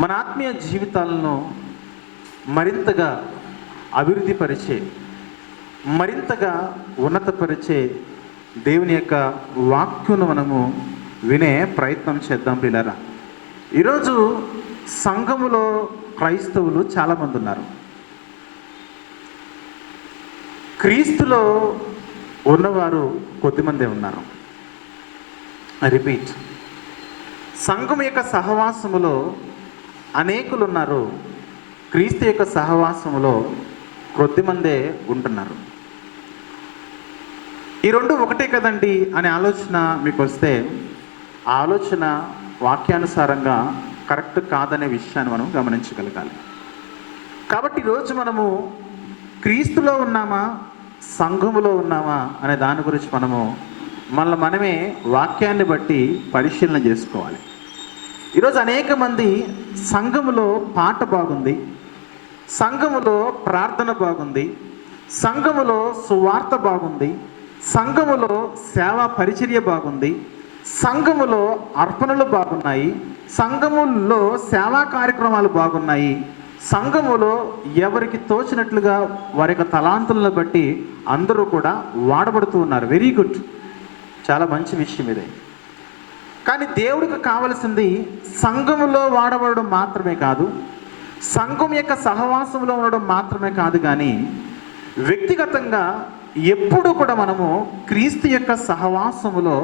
మన ఆత్మీయ జీవితాలను మరింతగా అభివృద్ధి పరిచే, మరింతగా ఉన్నతపరిచే దేవుని యొక్క వాక్యను మనము వినే ప్రయత్నం చేద్దాం పిల్లరా. ఈరోజు సంఘములో క్రైస్తవులు చాలామంది ఉన్నారు. క్రీస్తులో ఉన్నవారు కొద్దిమందే ఉన్నారు. రిపీట్, సంఘం యొక్క సహవాసములో అనేకులు ఉన్నారు, క్రీస్తు యొక్క సహవాసములో కొద్దిమందే ఉంటున్నారు. ఈ రెండు ఒకటే కదండి అనే ఆలోచన మీకు వస్తే ఆ ఆలోచన వాక్యానుసారంగా కరెక్ట్ కాదనే విషయాన్ని మనం గమనించగలగాలి. కాబట్టి ఈరోజు మనము క్రీస్తులో ఉన్నామా, సంఘములో ఉన్నామా అనే దాని గురించి మనమే వాక్యాన్ని బట్టి పరిశీలన చేసుకోవాలి. ఈరోజు అనేక మంది సంఘములో పాట బాగుంది, సంఘములో ప్రార్థన బాగుంది, సంఘములో సువార్త బాగుంది, సంఘములో సేవా పరిచర్య బాగుంది, సంఘములో అర్పణలు బాగున్నాయి, సంఘములో సేవా కార్యక్రమాలు బాగున్నాయి, సంఘములో ఎవరికి తోచినట్లుగా వారి యొక్క తలాంతులను బట్టి అందరూ కూడా వాడబడుతూ ఉన్నారు. వెరీ గుడ్, చాలా మంచి విషయం ఇదే. కానీ దేవుడికి కావలసింది సంఘములో వాడబడడం మాత్రమే కాదు, సంఘం యొక్క సహవాసంలో ఉండడం మాత్రమే కాదు, కానీ వ్యక్తిగతంగా ఎప్పుడూ కూడా మనము క్రీస్తు యొక్క సహవాసములో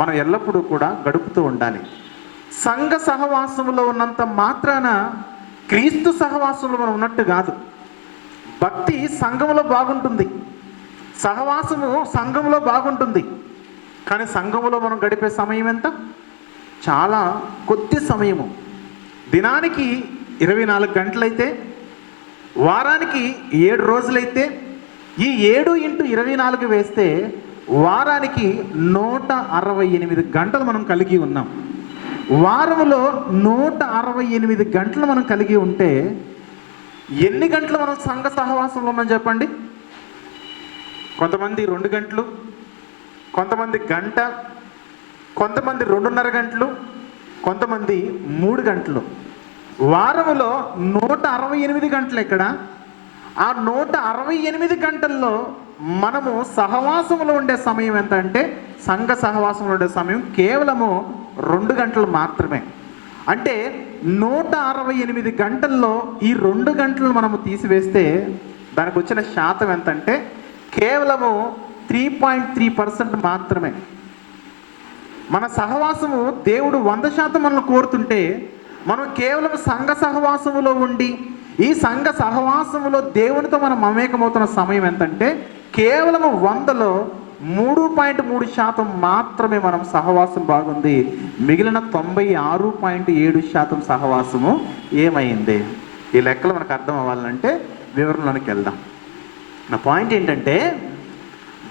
మనం ఎల్లప్పుడూ కూడా గడుపుతూ ఉండాలి. సంఘ సహవాసములో ఉన్నంత మాత్రాన క్రీస్తు సహవాసంలో మనం ఉన్నట్టు కాదు. భక్తి సంఘములో బాగుంటుంది, సహవాసము సంఘములో బాగుంటుంది, కానీ సంఘములో మనం గడిపే సమయం ఎంత? చాలా కొద్ది సమయము. దినానికి 24 గంటలైతే, వారానికి 7 రోజులైతే, ఈ 7 × 24 వేస్తే వారానికి 168 గంటలు మనం కలిగి ఉన్నాం. వారములో 168 గంటలు మనం కలిగి ఉంటే ఎన్ని గంటలు మనం సంఘ సహవాసంలో ఉన్నాం చెప్పండి? కొంతమంది 2 గంటలు, కొంతమంది గంట, కొంతమంది 2.5 గంటలు, కొంతమంది 3 గంటలు. వారములో 168 గంటలు ఎక్కడ? ఆ 168 గంటల్లో మనము సహవాసంలో ఉండే సమయం ఎంత అంటే, సంఘ సహవాసంలో ఉండే సమయం కేవలము 2 గంటలు మాత్రమే. అంటే 168 గంటల్లో ఈ 2 గంటలు మనము తీసివేస్తే దానికి వచ్చిన శాతం ఎంత అంటే కేవలము 3.3% మాత్రమే. మన సహవాసము దేవుడు 100% మనల్ని కోరుతుంటే మనం కేవలం సంఘ సహవాసములో ఉండి ఈ సంఘ సహవాసములో దేవునితో మనం మమేకమవుతున్న సమయం ఎంతంటే కేవలం 100లో 3.3% మాత్రమే మనం సహవాసం బాగుంది. మిగిలిన 96.7% సహవాసము ఏమైంది? ఈ లెక్కలు మనకు అర్థం అవ్వాలంటే వివరణలోకి వెళ్దాం. నా పాయింట్ ఏంటంటే,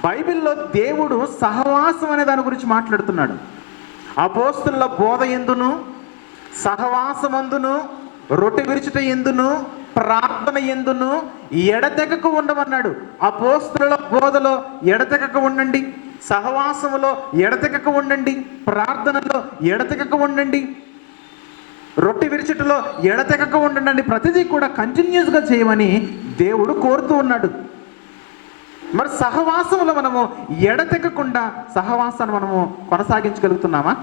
బైబిల్లో దేవుడు సహవాసం అనే దాని గురించి మాట్లాడుతున్నాడు. అపోస్తుల బోధ ఎందును, సహవాసమందును, రొట్టె విరుచుట ఎందును, ప్రార్థన ఎందును ఎడతెగక ఉండమన్నాడు. అపోస్తుల బోధలో ఎడతెగక ఉండండి, సహవాసములో ఎడతెగక ఉండండి, ప్రార్థనలో ఎడతెగక ఉండండి, రొట్టె విరుచుటలో ఎడతెగక ఉండండి. ప్రతిదీ కూడా కంటిన్యూస్గా చేయమని దేవుడు కోరుతూ ఉన్నాడు. మరి సహవాసంలో మనము ఎడతెగకుండా సహవాసాన్ని మనము కొనసాగించగలుగుతున్నామా?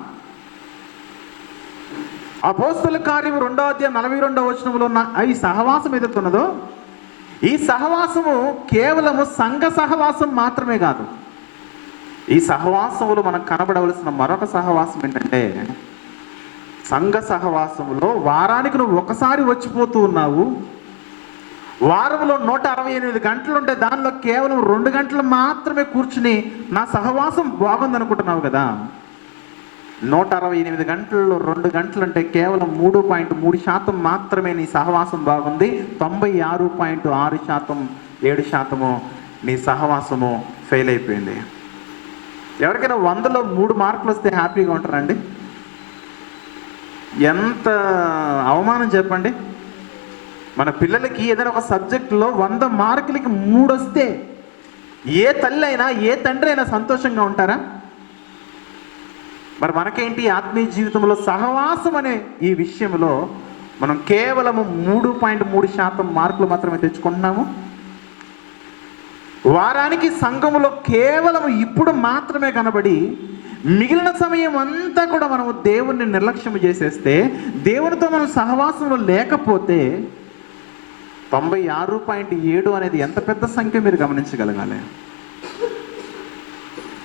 అపోస్తుల కార్యము 2వ అధ్యాయం 42వ వచనంలో ఉన్న ఈ సహవాసం ఏదైతే ఉన్నదో, ఈ సహవాసము కేవలము సంఘ సహవాసం మాత్రమే కాదు. ఈ సహవాసములో మనకు కనబడవలసిన మరొక సహవాసం ఏంటంటే, సంఘ సహవాసములో వారానికి నువ్వు ఒకసారి వచ్చిపోతూ ఉన్నావు. వారంలో 168 గంటలు ఉంటే దానిలో కేవలం 2 గంటలు మాత్రమే కూర్చుని నా సహవాసం బాగుందనుకుంటున్నావు కదా. 168 గంటల్లో 2 గంటలు అంటే కేవలం 3.3% మాత్రమే నీ సహవాసం బాగుంది. 96.6%, 7% నీ సహవాసము ఫెయిల్ అయిపోయింది. ఎవరికైనా 100లో 3 మార్కులు వస్తే హ్యాపీగా ఉంటారండి? ఎంత అవమానం చెప్పండి. మన పిల్లలకి ఏదైనా ఒక సబ్జెక్టులో 100 మార్కులకి 3 వస్తే ఏ తల్లి అయినా ఏ తండ్రి అయినా సంతోషంగా ఉంటారా? మరి మనకేంటి ఆత్మీయ జీవితంలో సహవాసం అనే ఈ విషయంలో మనం కేవలము 3.3% మార్కులు మాత్రమే తెచ్చుకుంటున్నాము. వారానికి సంఘములో కేవలం ఇప్పుడు మాత్రమే కనబడి మిగిలిన సమయం అంతా కూడా మనము దేవుణ్ణి నిర్లక్ష్యం చేసేస్తే, దేవునితో మనం సహవాసంలో లేకపోతే 96.7 అనేది ఎంత పెద్ద సంఖ్య మీరు గమనించగలగాలి.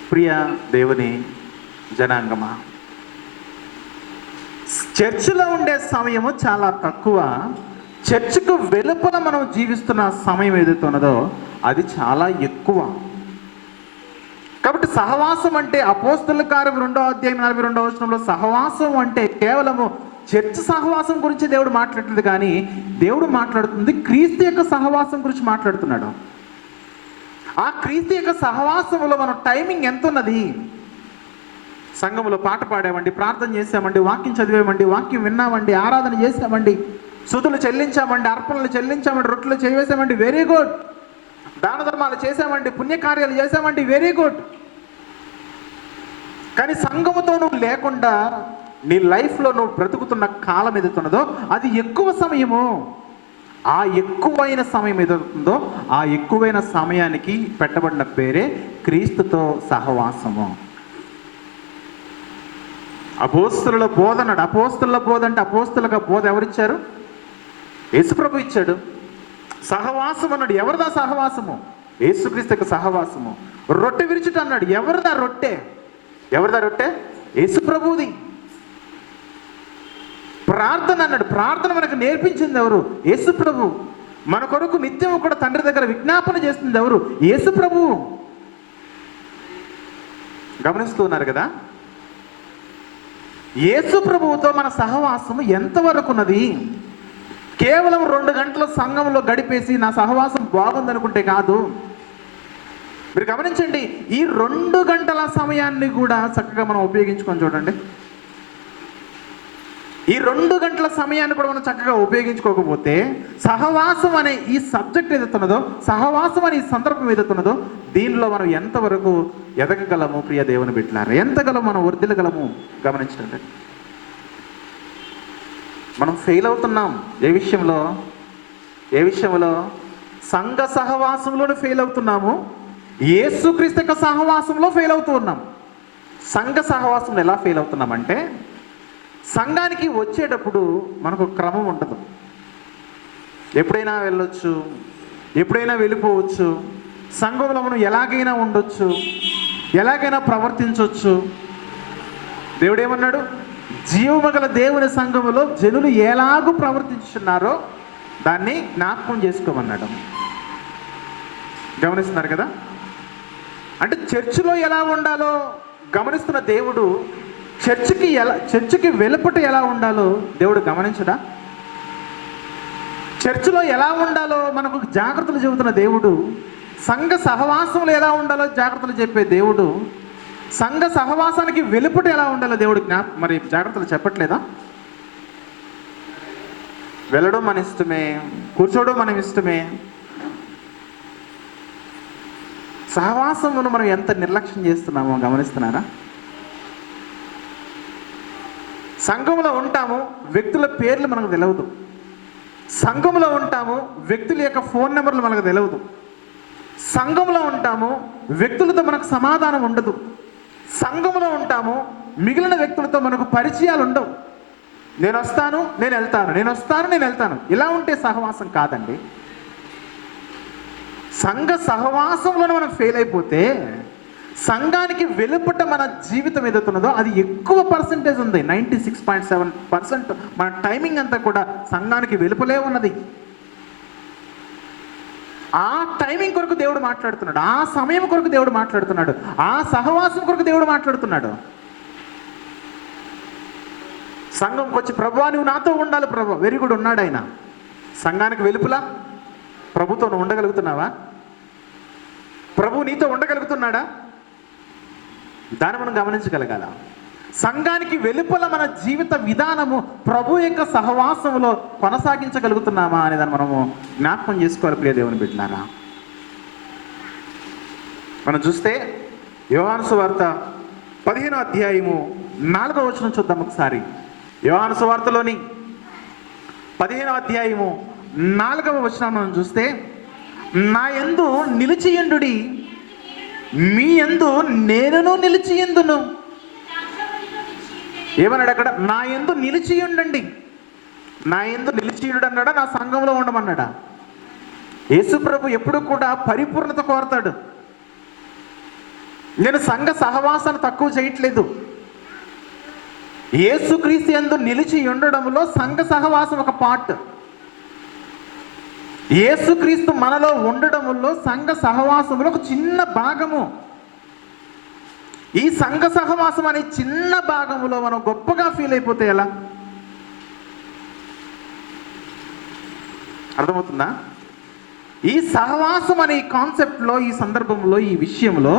ప్రియ దేవుని జనాంగమా, చర్చిలో ఉండే సమయము చాలా తక్కువ. చర్చికు వెలుపల మనం జీవిస్తున్న సమయం ఏదైతే ఉన్నదో అది చాలా ఎక్కువ. కాబట్టి సహవాసం అంటే అపోస్తలుల కార్యం 2వ అధ్యాయం 42వ వచనంలో సహవాసం అంటే కేవలము చర్చ్ సహవాసం గురించి దేవుడు మాట్లాడలేదు, కానీ దేవుడు మాట్లాడుతుంది క్రీస్తు యొక్క సహవాసం గురించి మాట్లాడుతున్నాడు. ఆ క్రీస్తు యొక్క సహవాసంలో మన టైమింగ్ ఎంత ఉన్నది? సంఘంలో పాట పాడామండి, ప్రార్థన చేసామండి, వాక్యం చదివామండి, వాక్యం విన్నామండి, ఆరాధన చేసామండి, స్తుతులు చెల్లించామండి, అర్పణలు చెల్లించామండి, రొట్టెలు చేసామండి, వెరీ గుడ్. దాన ధర్మాలు చేసామండి, పుణ్యకార్యాలు చేసామండి, వెరీ గుడ్. కానీ సంఘముతో నువ్వు లేకుండా నీ లైఫ్లో నువ్వు బ్రతుకుతున్న కాలం ఏదైతున్నదో అది ఎక్కువ సమయము. ఆ ఎక్కువైన సమయం ఏదవుతుందో ఆ ఎక్కువైన సమయానికి పెట్టబడిన పేరే క్రీస్తుతో సహవాసము. అపోస్తలుల బోధ అన్నాడు. అపోస్తలుల బోధ అంటే అపోస్తలుగా బోధ ఎవరిచ్చారు? యేసుప్రభు ఇచ్చాడు. సహవాసం అన్నాడు. ఎవరిదా సహవాసము? యేసుక్రీస్తు యొక్క సహవాసము. రొట్టె విరుచుట అన్నాడు. ఎవరిదా రొట్టె? ఎవరిదా రొట్టె? యేసుప్రభుది. ప్రార్థన అన్నాడు. ప్రార్థన మనకు నేర్పించింది ఎవరు? యేసుప్రభు. మన కొరకు నిత్యం కూడా తండ్రి దగ్గర విజ్ఞాపన చేస్తుంది ఎవరు? యేసుప్రభు. గమనిస్తూ ఉన్నారు కదా? యేసుప్రభువుతో మన సహవాసం ఎంతవరకు ఉన్నది? కేవలం 2 గంటల సంఘంలో గడిపేసి నా సహవాసం బాగుందనుకుంటే కాదు. మీరు గమనించండి, ఈ 2 గంటల సమయాన్ని కూడా చక్కగా మనం ఉపయోగించుకొని చూడండి. ఈ 2 గంటల సమయాన్ని కూడా మనం చక్కగా ఉపయోగించుకోకపోతే సహవాసం అనే ఈ సబ్జెక్ట్ ఏదైతున్నదో, సహవాసం అనే ఈ సందర్భం ఏదైతున్నదో దీనిలో మనం ఎంతవరకు ఎదగగలము? ప్రియ దేవుని బిడ్డలారా, ఎంతగలము మనం వర్ధిల్లగలము? గమనించండి. మనం ఫెయిల్ అవుతున్నాం. ఏ విషయంలో? ఏ విషయంలో? సంఘ సహవాసంలోనే ఫెయిల్ అవుతున్నాము. యేసుక్రీస్తు యొక్క సహవాసంలో ఫెయిల్ అవుతూ ఉన్నాం. సంఘ సహవాసంలో ఎలా ఫెయిల్ అవుతున్నామంటే, సంఘానికి వచ్చేటప్పుడు మనకు క్రమం ఉండదు. ఎప్పుడైనా వెళ్ళొచ్చు, ఎప్పుడైనా వెళ్ళిపోవచ్చు. సంఘంలో మనం ఎలాగైనా ఉండొచ్చు, ఎలాగైనా ప్రవర్తించవచ్చు. దేవుడు ఏమన్నాడు? జీవమగల దేవుని సంఘములో జనులు ఎలాగూ ప్రవర్తించున్నారో దాన్ని జ్ఞాపకం చేసుకోమన్నాడు. గమనిస్తున్నారు కదా? అంటే చర్చిలో ఎలా ఉండాలో గమనిస్తున్న దేవుడు చర్చికి వెలుపట ఎలా ఉండాలో దేవుడు గమనించడా? చర్చిలో ఎలా ఉండాలో మనకు జాగ్రత్తలు చెబుతున్న దేవుడు, సంఘ సహవాసంలో ఎలా ఉండాలో జాగ్రత్తలు చెప్పే దేవుడు, సంఘ సహవాసానికి వెలుపట ఎలా ఉండాలో దేవుడు మరి జాగ్రత్తలు చెప్పట్లేదా? వెళ్ళడం మన ఇష్టమే, కూర్చోవడం మన ఇష్టమే. సహవాసమును మనం ఎంత నిర్లక్ష్యం చేస్తున్నామో గమనిస్తున్నారా? సంఘంలో ఉంటాము, వ్యక్తుల పేర్లు మనకు తెలియదు. సంఘంలో ఉంటాము, వ్యక్తుల యొక్క ఫోన్ నెంబర్లు మనకు తెలియదు. సంఘంలో ఉంటాము, వ్యక్తులతో మనకు సమాధానం ఉండదు. సంఘంలో ఉంటాము, మిగిలిన వ్యక్తులతో మనకు పరిచయాలు ఉండవు. నేను వస్తాను, నేను వెళ్తాను, నేను వస్తాను, నేను వెళ్తాను. ఇలా ఉంటే సహవాసం కాదండి. సంఘ సహవాసంలోనే మనం ఫెయిల్ అయిపోతే సంఘానికి వెలుపట మన జీవితం ఏదైతున్నదో అది ఎక్కువ పర్సెంటేజ్ ఉంది. 96.7% మన టైమింగ్ అంతా కూడా సంఘానికి వెలుపలే ఉన్నది. ఆ టైమింగ్ కొరకు దేవుడు మాట్లాడుతున్నాడు, ఆ సమయం కొరకు దేవుడు మాట్లాడుతున్నాడు, ఆ సహవాసం కొరకు దేవుడు మాట్లాడుతున్నాడు. సంఘంకి వచ్చి ప్రభువా నువ్వు నాతో ఉండాలి ప్రభు, వెరీ గుడ్, ఉన్నాడు ఆయన. సంఘానికి వెలుపులా ప్రభుతో నువ్వు ఉండగలుగుతున్నావా? ప్రభు నీతో ఉండగలుగుతున్నాడా? దాన్ని మనం గమనించగలగాల. సంఘానికి వెలుపల మన జీవిత విధానము ప్రభు యొక్క సహవాసంలో కొనసాగించగలుగుతున్నామా అనే దాన్ని మనము జ్ఞాపకం చేసుకోవాలి. ప్రియ దేవుని బిడ్డలారా, మనం చూస్తే యోహాను సువార్త 15వ అధ్యాయము 4వ వచనం చూద్దాం ఒకసారి. యోహాను సువార్తలోని 15వ అధ్యాయము 4వ వచనం మనం చూస్తే, నా యందు నిలిచియుండుడి, మీ యందు నేనును నిలిచియుందును. ఏమన్నాడు అక్కడ? నా యందు నిలిచియుండండి. నా యందు నిలిచియుండు అన్నాడా, నా సంఘంలో ఉండమన్నాడా? యేసు ప్రభు ఎప్పుడు కూడా పరిపూర్ణత కోరతాడు. నేను సంఘ సహవాసాన్ని తక్కువ చేయట్లేదు. యేసుక్రీస్తు యందు నిలిచి ఉండడంలో సంఘ సహవాసం ఒక పార్ట్. యేసుక్రీస్తు మనలో ఉండడంలో సంఘ సహవాసంలో ఒక చిన్న భాగము. ఈ సంఘ సహవాసం అనే చిన్న భాగములో మనం గొప్పగా ఫీల్ అయిపోతే ఎలా? అర్థమవుతుందా? ఈ సహవాసం అనే కాన్సెప్ట్లో, ఈ సందర్భంలో, ఈ విషయంలో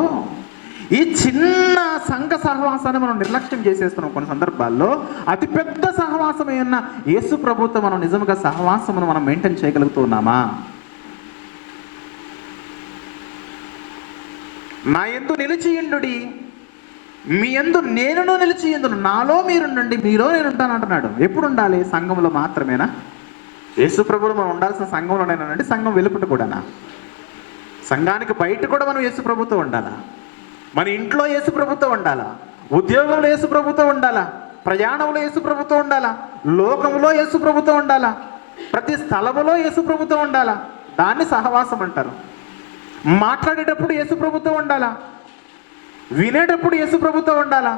ఈ చిన్న సంఘ సహవాసాన్ని మనం నిర్లక్ష్యం చేసేస్తున్నాం. కొన్ని సందర్భాల్లో అతిపెద్ద సహవాసమే ఉన్న యేసు ప్రభుతో మనం నిజంగా సహవాసమును మనం మెయింటైన్ చేయగలుగుతున్నామా? నా యందు నిలిచియుండుడి, మీ యందు నేనును నిలిచియుందును. నాలో మీరుండండి, మీలో నేను ఉంటాను అంటున్నాడు. ఎప్పుడు ఉండాలి? సంఘంలో మాత్రమేనా? యేసు ప్రభువులో మనం ఉండాల్సిన సంఘంలోనేనండి, సంఘం వెలుపట కూడానా? సంఘానికి బయట కూడా మనం యేసు ప్రభుతో ఉండాలా? మన ఇంట్లో యేసు ప్రభుతో ఉండాలా? ఉద్యోగంలో యేసు ప్రభుతో ఉండాలా? ప్రయాణంలో యేసు ప్రభుతో ఉండాలా? లోకంలో యేసు ప్రభుతో ఉండాలా? ప్రతి స్థలములో యేసు ప్రభుతో ఉండాలా? దాన్ని సహవాసం అంటారు. మాట్లాడేటప్పుడు యేసు ప్రభుతో ఉండాలా? వినేటప్పుడు యేసు ప్రభుతో ఉండాలా?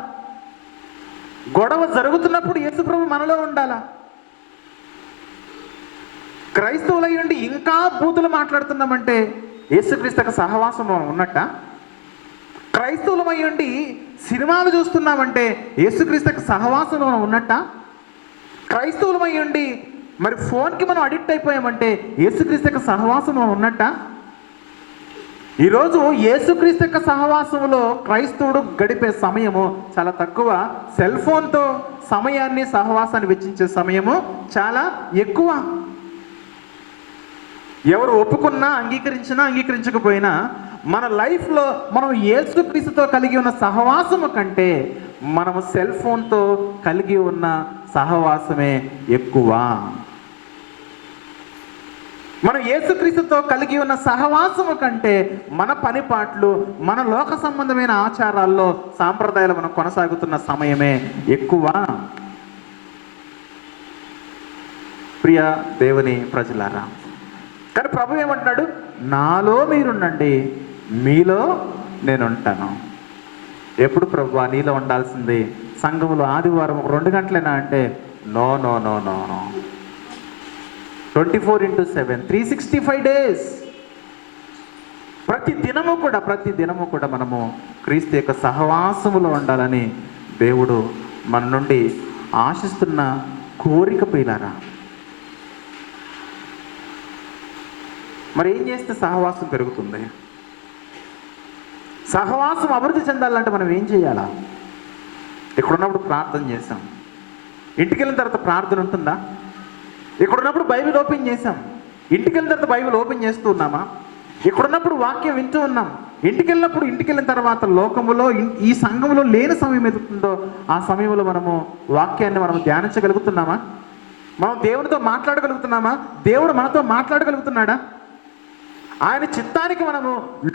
గొడవ జరుగుతున్నప్పుడు యేసు ప్రభు మనలో ఉండాలా? క్రైస్తవులై ఉండి ఇంకా బూతులు మాట్లాడుతున్నామంటే యేసుక్రీస్తు సహవాసం ఉన్నట్ట? క్రైస్తవులమై ఉండి సినిమాలు చూస్తున్నామంటే యేసుక్రీస్తు సహవాసం ఉన్నట్ట? క్రైస్తవులమై ఉండి మరి ఫోన్కి మనం అడిక్ట్ అయిపోయామంటే యేసుక్రీస్తు సహవాసం ఉన్నట్ట? ఈరోజు యేసుక్రీస్తు సహవాసంలో క్రైస్తవుడు గడిపే సమయము చాలా తక్కువ. సెల్ ఫోన్తో సమయాన్ని, సహవాసాన్ని వెచ్చించే సమయము చాలా ఎక్కువ. ఎవరు ఒప్పుకున్నా, అంగీకరించినా, అంగీకరించకపోయినా మన లైఫ్లో మనం యేసుక్రీస్తుతో కలిగి ఉన్న సహవాసము కంటే మనము సెల్ ఫోన్తో కలిగి ఉన్న సహవాసమే ఎక్కువ. మనం యేసుక్రీస్తుతో కలిగి ఉన్న సహవాసము కంటే మన పనిపాట్లు, మన లోక సంబంధమైన ఆచారాల్లో, సాంప్రదాయాలు మనం కొనసాగుతున్న సమయమే ఎక్కువ. ప్రియ దేవుని ప్రజలారా, కానీ ప్రభు ఏమంటున్నాడు? నాలో మీరుండండి, మీలో నేను ఉంటాను. ఎప్పుడు ప్రభు నీలో ఉండాల్సింది సంఘములో ఆదివారం 2 గంటలేనా అంటే no no no no no 24/7 365 days ప్రతి దినము కూడా మనము క్రీస్తు యొక్క సహవాసములో ఉండాలని దేవుడు మన నుండి ఆశిస్తున్న కోరిక ప్రియులారా. మరి ఏం చేస్తే సహవాసం పెరుగుతుంది? సహవాసం అభివృద్ధి చెందాలంటే మనం ఏం చేయాలా? ఇక్కడున్నప్పుడు ప్రార్థన చేసాం, ఇంటికి వెళ్ళిన తర్వాత ప్రార్థన ఉంటుందా? ఇక్కడున్నప్పుడు బైబిల్ ఓపెన్ చేసాం, ఇంటికి వెళ్ళిన తర్వాత బైబిల్ ఓపెన్ చేస్తూ ఉన్నామా? ఇక్కడున్నప్పుడు వాక్యం వింటూ ఉన్నాం, ఇంటికి వెళ్ళిన తర్వాత లోకములో ఈ సంఘములో లేని సమయం ఎదుగుతుందో ఆ సమయంలో మనము వాక్యాన్ని మనం ధ్యానించగలుగుతున్నామా? మనం దేవునితో మాట్లాడగలుగుతున్నామా? దేవుడు మనతో మాట్లాడగలుగుతున్నాడా? ఆయన చిత్తానికి మనము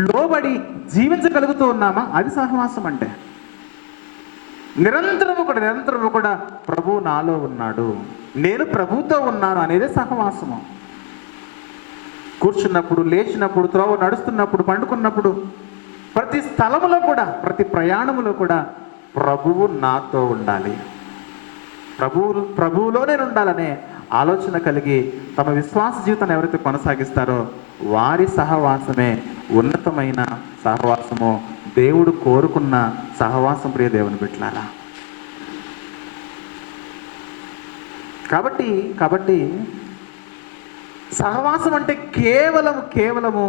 లోబడి జీవించగలుగుతూ ఉన్నామా? అది సహవాసం అంటే. నిరంతరము కూడా ప్రభువు నాలో ఉన్నాడు, నేను ప్రభువుతో ఉన్నాను అనేది సహవాసము. కూర్చున్నప్పుడు, లేచినప్పుడు, త్రోవ నడుస్తున్నప్పుడు, పండుకున్నప్పుడు, ప్రతి స్థలములో కూడా, ప్రతి ప్రయాణములో కూడా ప్రభువు నాతో ఉండాలి, ప్రభువులో నేను ఉండాలనే ఆలోచన కలిగి తమ విశ్వాస జీవితాన్ని ఎవరైతే కొనసాగిస్తారో వారి సహవాసమే ఉన్నతమైన సహవాసము, దేవుడు కోరుకున్న సహవాసం. ప్రియ దేవుని బిడ్డలారా, కాబట్టి సహవాసం అంటే కేవలము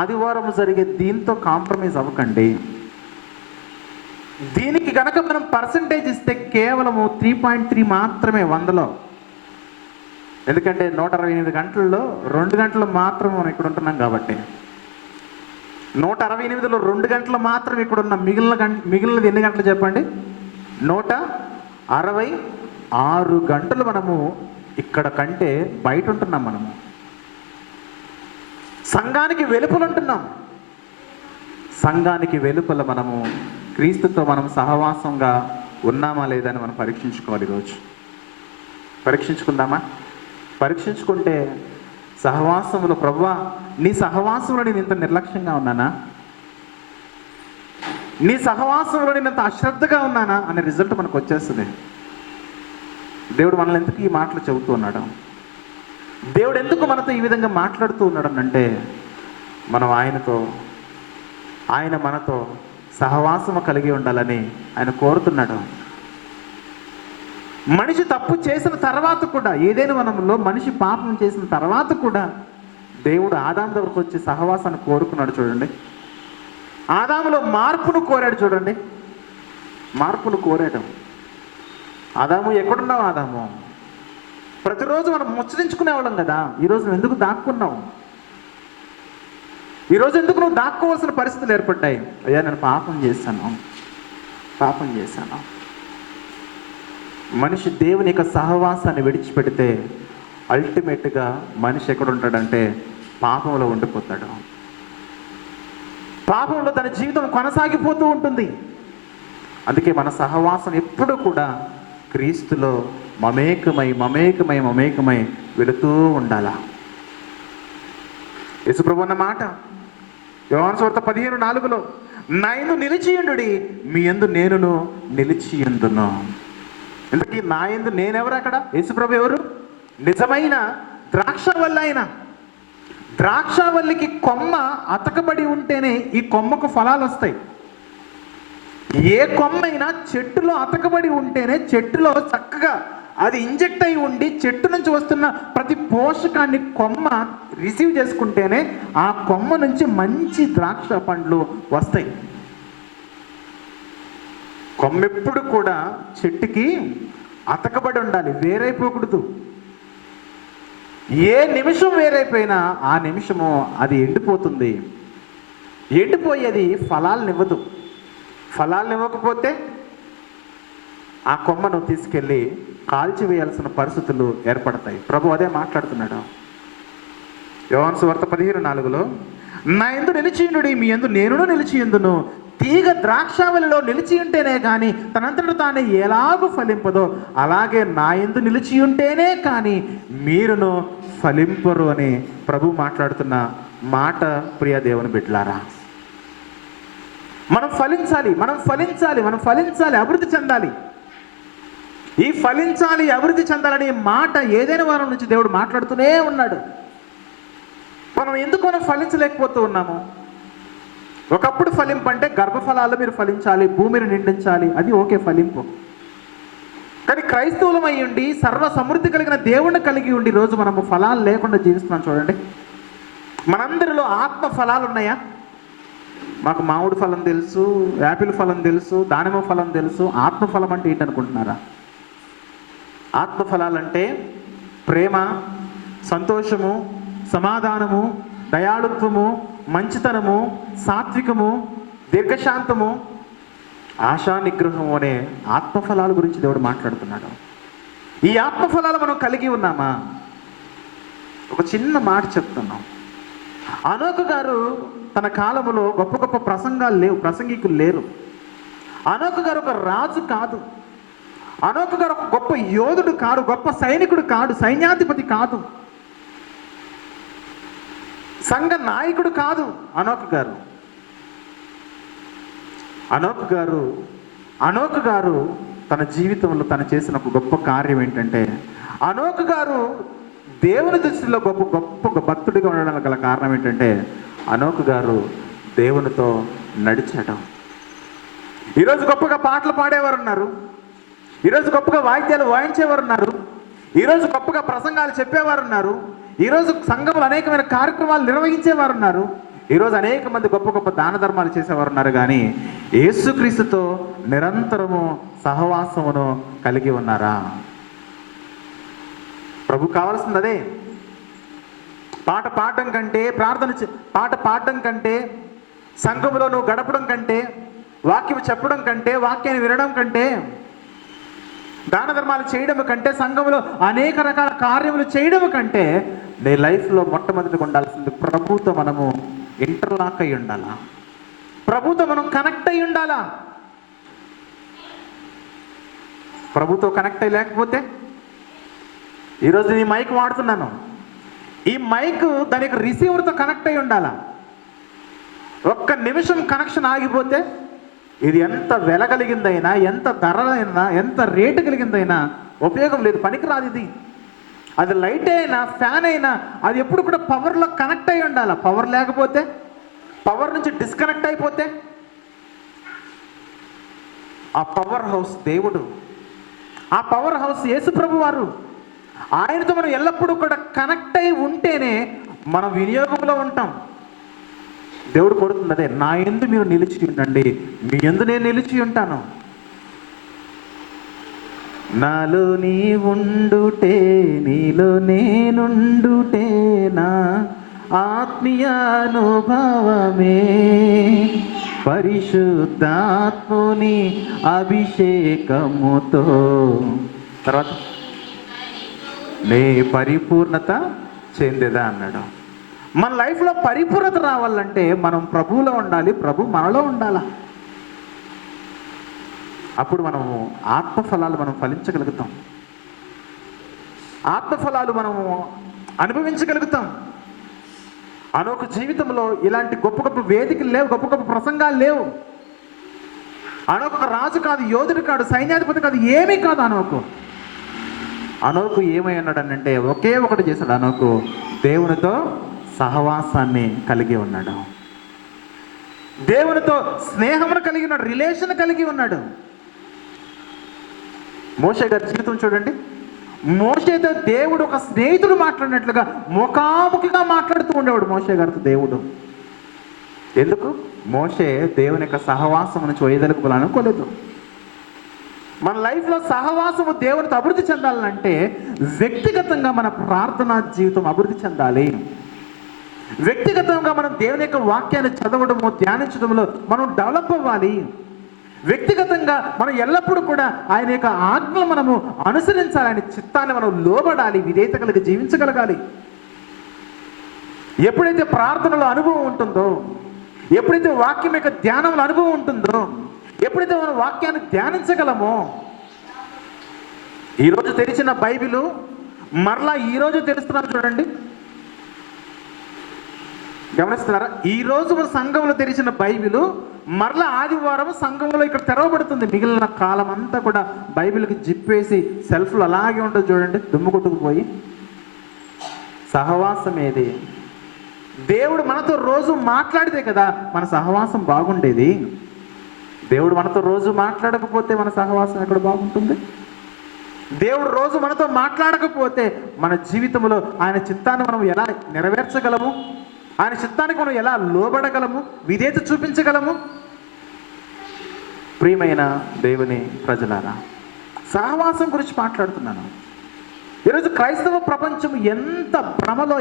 ఆదివారం జరిగే దీంతో కాంప్రమైజ్ అవ్వకండి. దీనికి గనక మనం పర్సంటేజ్ ఇస్తే కేవలము 3.3 మాత్రమే 100లో. ఎందుకంటే 168 గంటల్లో 2 గంటలు మాత్రం మనం ఇక్కడ ఉంటున్నాం కాబట్టి 168లో 2 గంటలు మాత్రం ఇక్కడ ఉన్న మిగిలినది ఎన్ని గంటలు చెప్పండి? 166 గంటలు మనము ఇక్కడ కంటే బయట ఉంటున్నాం మనము. సంఘానికి వెలుపల ఉంటున్నాం. సంఘానికి వెలుపల మనము క్రీస్తుతో మనం సహవాసంగా ఉన్నామా లేదా అని మనం పరీక్షించుకోవాలి. ఈరోజు పరీక్షించుకుందామా? పరీక్షించుకుంటే సహవాసంలో, ప్రభువా నీ సహవాసంలో నేను ఇంత నిర్లక్ష్యంగా ఉన్నానా, నీ సహవాసంలో నేను ఇంత అశ్రద్ధగా ఉన్నానా అనే రిజల్ట్ మనకు వచ్చేస్తుంది. దేవుడు మనల్ని ఎందుకు ఈ మాటలు చెబుతూ ఉన్నాడు? దేవుడు ఎందుకు మనతో ఈ విధంగా మాట్లాడుతూ ఉన్నాడు అంటే, మనం ఆయనతో, ఆయన మనతో సహవాసము కలిగి ఉండాలని ఆయన కోరుతున్నాడు. మనిషి తప్పు చేసిన తర్వాత కూడా, ఏదైనా వనంలో మనిషి పాపం చేసిన తర్వాత కూడా దేవుడు ఆదాము దగ్గరకు వచ్చి సహవాసాన్ని కోరుకున్నాడు. చూడండి, ఆదాములో మార్పును కోరాడు. చూడండి, మార్పును కోరాడు. ఆదాము ఎక్కడున్నావు? ఆదాము, ప్రతిరోజు మనం ముచ్చరించుకునేవాళ్ళం కదా, ఈరోజు నువ్వు ఎందుకు దాక్కున్నావు? ఈరోజు ఎందుకు నువ్వు దాక్కోవాల్సిన పరిస్థితులు ఏర్పడ్డాయి? అయ్యా నేను పాపం చేశాను. మనిషి దేవుని యొక్క సహవాసాన్ని విడిచిపెడితే అల్టిమేట్గా మనిషి ఎక్కడ ఉంటాడంటే పాపంలో ఉండిపోతాడు. పాపంలో తన జీవితం కొనసాగిపోతూ ఉంటుంది. అందుకే మన సహవాసం ఎప్పుడూ కూడా క్రీస్తులో మమేకమై వెళుతూ ఉండాలా. యేసుప్రభు అన్న మాట యోహాను సువార్త 15:4 నా యందు నిలిచియుండుడి, మీ యందు నేనును నిలిచియుందును. ఇంతకీ నా యందు నేనెవరు? అక్కడ యేసుప్రభు ఎవరు? నిజమైన ద్రాక్షవల్లి. ఆయన ద్రాక్షవల్లికి కొమ్మ అతకబడి ఉంటేనే ఈ కొమ్మకు ఫలాలు వస్తాయి. ఏ కొమ్మైనా చెట్టులో అతకబడి ఉంటేనే చెట్టులో చక్కగా అది ఇంజెక్ట్ అయి ఉండి చెట్టు నుంచి వస్తున్న ప్రతి పోషకాన్ని కొమ్మ రిసీవ్ చేసుకుంటేనే ఆ కొమ్మ నుంచి మంచి ద్రాక్ష పండ్లు వస్తాయి. కొమ్మ ఎప్పుడు కూడా చెట్టుకి అతకబడి ఉండాలి, వేరైపోకూడదు. ఏ నిమిషం వేరైపోయినా ఆ నిమిషము అది ఎండిపోతుంది. ఎండిపోయేది ఫలాలనివ్వదు. ఫలాలనివ్వకపోతే ఆ కొమ్మను తీసుకెళ్ళి కాల్చివేయాల్సిన పరిస్థితులు ఏర్పడతాయి. ప్రభు అదే మాట్లాడుతున్నాడు. యోహాను సువార్త 15:4 నా యందు నిలిచియుండుడి, మీ యందు నేనును నిలిచియుందును. తీగ ద్రాక్షావళిలో నిలిచి ఉంటేనే కానీ తనంతట తానే ఎలాగూ ఫలింపదో అలాగే నా యందు నిలిచి ఉంటేనే కానీ మీరును ఫలింపరు అని ప్రభు మాట్లాడుతున్న మాట. ప్రియ దేవుని బిడ్డలారా, మనం ఫలించాలి, అభివృద్ధి చెందాలి. ఈ ఫలించాలి, అభివృద్ధి చెందాలనే మాట ఏదైనా వారం నుంచి దేవుడు మాట్లాడుతూనే ఉన్నాడు. మనం ఎందుకు ఫలించలేకపోతూ ఉన్నాము? ఒకప్పుడు ఫలింపు అంటే గర్భఫలాలు మీరు ఫలించాలి, భూమిని నిండించాలి, అది ఓకే ఫలింపు. కానీ క్రైస్తవులం అయి ఉండి సర్వ సమృద్ధి కలిగిన దేవుణ్ణి కలిగి ఉండి రోజు మనము ఫలాలు లేకుండా జీవిస్తున్నాం. చూడండి, మనందరిలో ఆత్మ ఫలాలు ఉన్నాయా? మాకు మామిడి ఫలం తెలుసు, యాపిల్ ఫలం తెలుసు, దానిమ్మ ఫలం తెలుసు. ఆత్మ ఫలం అంటే ఏంటనుకుంటున్నారా? ఆత్మ ఫలాలంటే ప్రేమ, సంతోషము, సమాధానము, దయాళుత్వము, మంచితనము, సాత్వికము, దీర్ఘశాంతము, ఆశా నిగ్రహము అనే ఆత్మఫలాల గురించి దేవుడు మాట్లాడుతున్నాడు. ఈ ఆత్మఫలాలు మనం కలిగి ఉన్నామా? ఒక చిన్న మాట చెప్తున్నాం. అనోకు గారు తన కాలంలో గొప్ప గొప్ప ప్రసంగికులు లేరు. అనోకు గారు ఒక రాజు కాదు. అనోకు గారు ఒక గొప్ప యోధుడు కాదు, గొప్ప సైనికుడు కాదు, సైన్యాధిపతి కాదు, సంఘ నాయకుడు కాదు. అనోకు గారు తన జీవితంలో తను చేసిన ఒక గొప్ప కార్యం ఏంటంటే, అనోకు గారు దేవుని దృష్టిలో గొప్ప భక్తుడిగా ఉండడానికి గల కారణం ఏంటంటే, అనోకు గారు దేవునితో నడిచడం. ఈరోజు గొప్పగా పాటలు పాడేవారు ఉన్నారు, ఈరోజు గొప్పగా వాయిద్యాలు వాయించేవారు ఉన్నారు, ఈరోజు గొప్పగా ప్రసంగాలు చెప్పేవారు ఉన్నారు, ఈరోజు సంఘంలో అనేకమైన కార్యక్రమాలు నిర్వహించేవారు ఉన్నారు, ఈరోజు అనేక మంది గొప్ప గొప్ప దాన ధర్మాలు చేసేవారు ఉన్నారు. కానీ యేసుక్రీస్తుతో నిరంతరము సహవాసమును కలిగి ఉన్నారా? ప్రభు కావాల్సింది అదే. పాట పాడడం కంటే, పాట పాడడం కంటే, సంఘములో నువ్వు గడపడం కంటే, వాక్యం చెప్పడం కంటే, వాక్యాన్ని వినడం కంటే దాన ధర్మాలు చేయడం కంటే, సంఘంలో అనేక రకాల కార్యములు చేయడం కంటే, నీ లైఫ్లో మొట్టమొదటిగా ఉండాల్సింది ప్రభుతో మనము ఇంటర్లాక్ అయి ఉండాలా, ప్రభుతో మనం కనెక్ట్ అయి ఉండాలా. ప్రభుతో కనెక్ట్ అయ్యి లేకపోతే, ఈరోజు ఈ మైక్ వాడుతున్నాను, ఈ మైక్ దానికి రిసీవర్తో కనెక్ట్ అయి ఉండాలా. ఒక్క నిమిషం కనెక్షన్ ఆగిపోతే ఇది ఎంత వెల కలిగిందైనా, ఎంత ధరలైనా, ఎంత రేటు కలిగిందైనా ఉపయోగం లేదు, పనికిరాదు. ఇది అది లైట్ అయినా, ఫ్యాన్ అయినా, అది ఎప్పుడు కూడా పవర్లో కనెక్ట్ అయి ఉండాలి. పవర్ లేకపోతే, పవర్ నుంచి డిస్కనెక్ట్ అయిపోతే, ఆ పవర్ హౌస్ దేవుడు, ఆ పవర్ హౌస్ యేసుప్రభు వారు. ఆయనతో మనం ఎల్లప్పుడూ కూడా కనెక్ట్ అయి ఉంటేనే మనం వినియోగంలో ఉంటాం. దేవుడు కోరుతుంది అదే, నా యందు మీరు నిలిచి ఉండండి, మీ యందు నేను నిలిచి ఉంటాను. నాలో నీ ఉండుటే, నీలో నేనుండుటే నా ఆత్మీయ అనుభవమే, పరిశుద్ధాత్ముని అభిషేకముతో. తర్వాత నే పరిపూర్ణత చెందేదా అన్నాడు. మన లైఫ్లో పరిపూర్ణత రావాలంటే మనం ప్రభువులో ఉండాలి, ప్రభు మనలో ఉండాలా. అప్పుడు మనము ఆత్మఫలాలు మనం ఫలించగలుగుతాం, ఆత్మఫలాలు మనము అనుభవించగలుగుతాం. అనొక జీవితంలో ఇలాంటి గొప్ప గొప్ప వేదికలు లేవు, గొప్ప గొప్ప ప్రసంగాలు లేవు. అనొక రాజు కాదు, యోధుడు కాదు, సైన్యాధిపతి కాదు, ఏమీ కాదు. అనోకు ఏమై ఉన్నాడనంటే ఒకే ఒకటి చేశాడు. అనోకు దేవునితో సహవాసాన్ని కలిగి ఉన్నాడు, దేవునితో స్నేహమును కలిగి ఉన్నాడు, రిలేషన్ కలిగి ఉన్నాడు. మోషే గారి జీవితం చూడండి. మోషేతో దేవుడు ఒక స్నేహితుడు మాట్లాడినట్లుగా ముఖాముఖిగా మాట్లాడుతూ ఉండేవాడు మోషే గారితో దేవుడు. ఎందుకు? మోషే దేవుని యొక్క సహవాసం నుంచి వైదొలగాలనుకోలేదు. మన లైఫ్లో సహవాసము దేవునితో అభివృద్ధి చెందాలంటే వ్యక్తిగతంగా మన ప్రార్థనా జీవితం అభివృద్ధి చెందాలి. వ్యక్తిగతంగా మనం దేవుని యొక్క వాక్యాన్ని చదవడము, ధ్యానించడంలో మనం డెవలప్ అవ్వాలి. వ్యక్తిగతంగా మనం ఎల్లప్పుడూ కూడా ఆయన యొక్క ఆజ్ఞలు మనము అనుసరించాలి, ఆయన చిత్తాన్ని మనం లోబడాలి, విధేయత కలిగి జీవించగలగాలి. ఎప్పుడైతే ప్రార్థనలో అనుభవం ఉంటుందో, ఎప్పుడైతే వాక్యం యొక్క ధ్యానంలో అనుభవం ఉంటుందో, ఎప్పుడైతే మనం వాక్యాన్ని ధ్యానించగలమో, ఈరోజు తెరిచిన బైబిలు మరలా ఈరోజు తెరుస్తున్నాను చూడండి, గమనిస్తున్నారా? ఈరోజు మన సంఘంలో తెరిచిన బైబిలు మరలా ఆదివారం సంఘంలో ఇక్కడ తెరవబడుతుంది. మిగిలిన కాలం అంతా కూడా బైబిల్కి జిప్పేసి సెల్ఫ్లు అలాగే ఉంటుంది చూడండి, దుమ్ము కొట్టుకుపోయి. సహవాసం ఏది? దేవుడు మనతో రోజు మాట్లాడితే కదా మన సహవాసం బాగుండేది. దేవుడు మనతో రోజు మాట్లాడకపోతే మన సహవాసం ఎక్కడ బాగుంటుంది? దేవుడు రోజు మనతో మాట్లాడకపోతే మన జీవితంలో ఆయన చిత్తాన్ని మనం ఎలా నెరవేర్చగలము? ఆయన చిత్తానికి మనం ఎలా లోబడగలము? విధేయత చూపించగలము? ప్రియమైన దేవుని ప్రజలారా, సహవాసం గురించి మాట్లాడుతున్నాను. ఈరోజు క్రైస్తవ ప్రపంచం ఎంత భ్రమలో,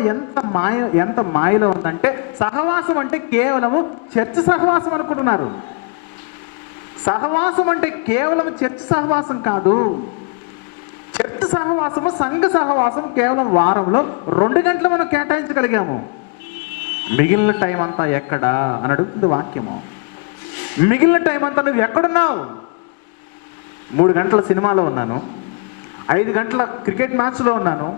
ఎంత మాయలో ఉందంటే, సహవాసం అంటే కేవలము చర్చ్ సహవాసం అనుకుంటున్నారు. సహవాసం అంటే కేవలం చర్చ్ సహవాసం కాదు. చర్చ్ సహవాసము, సంఘ సహవాసం కేవలం వారంలో 2 గంటలు మనం కేటాయించగలిగాము. మిగిలిన టైం అంతా ఎక్కడా అని అడుగుతుంది వాక్యము. మిగిలిన టైం అంతా నువ్వు ఎక్కడున్నావు? 3 గంటల సినిమాలో ఉన్నాను, 5 గంటల క్రికెట్ మ్యాచ్లో ఉన్నాను,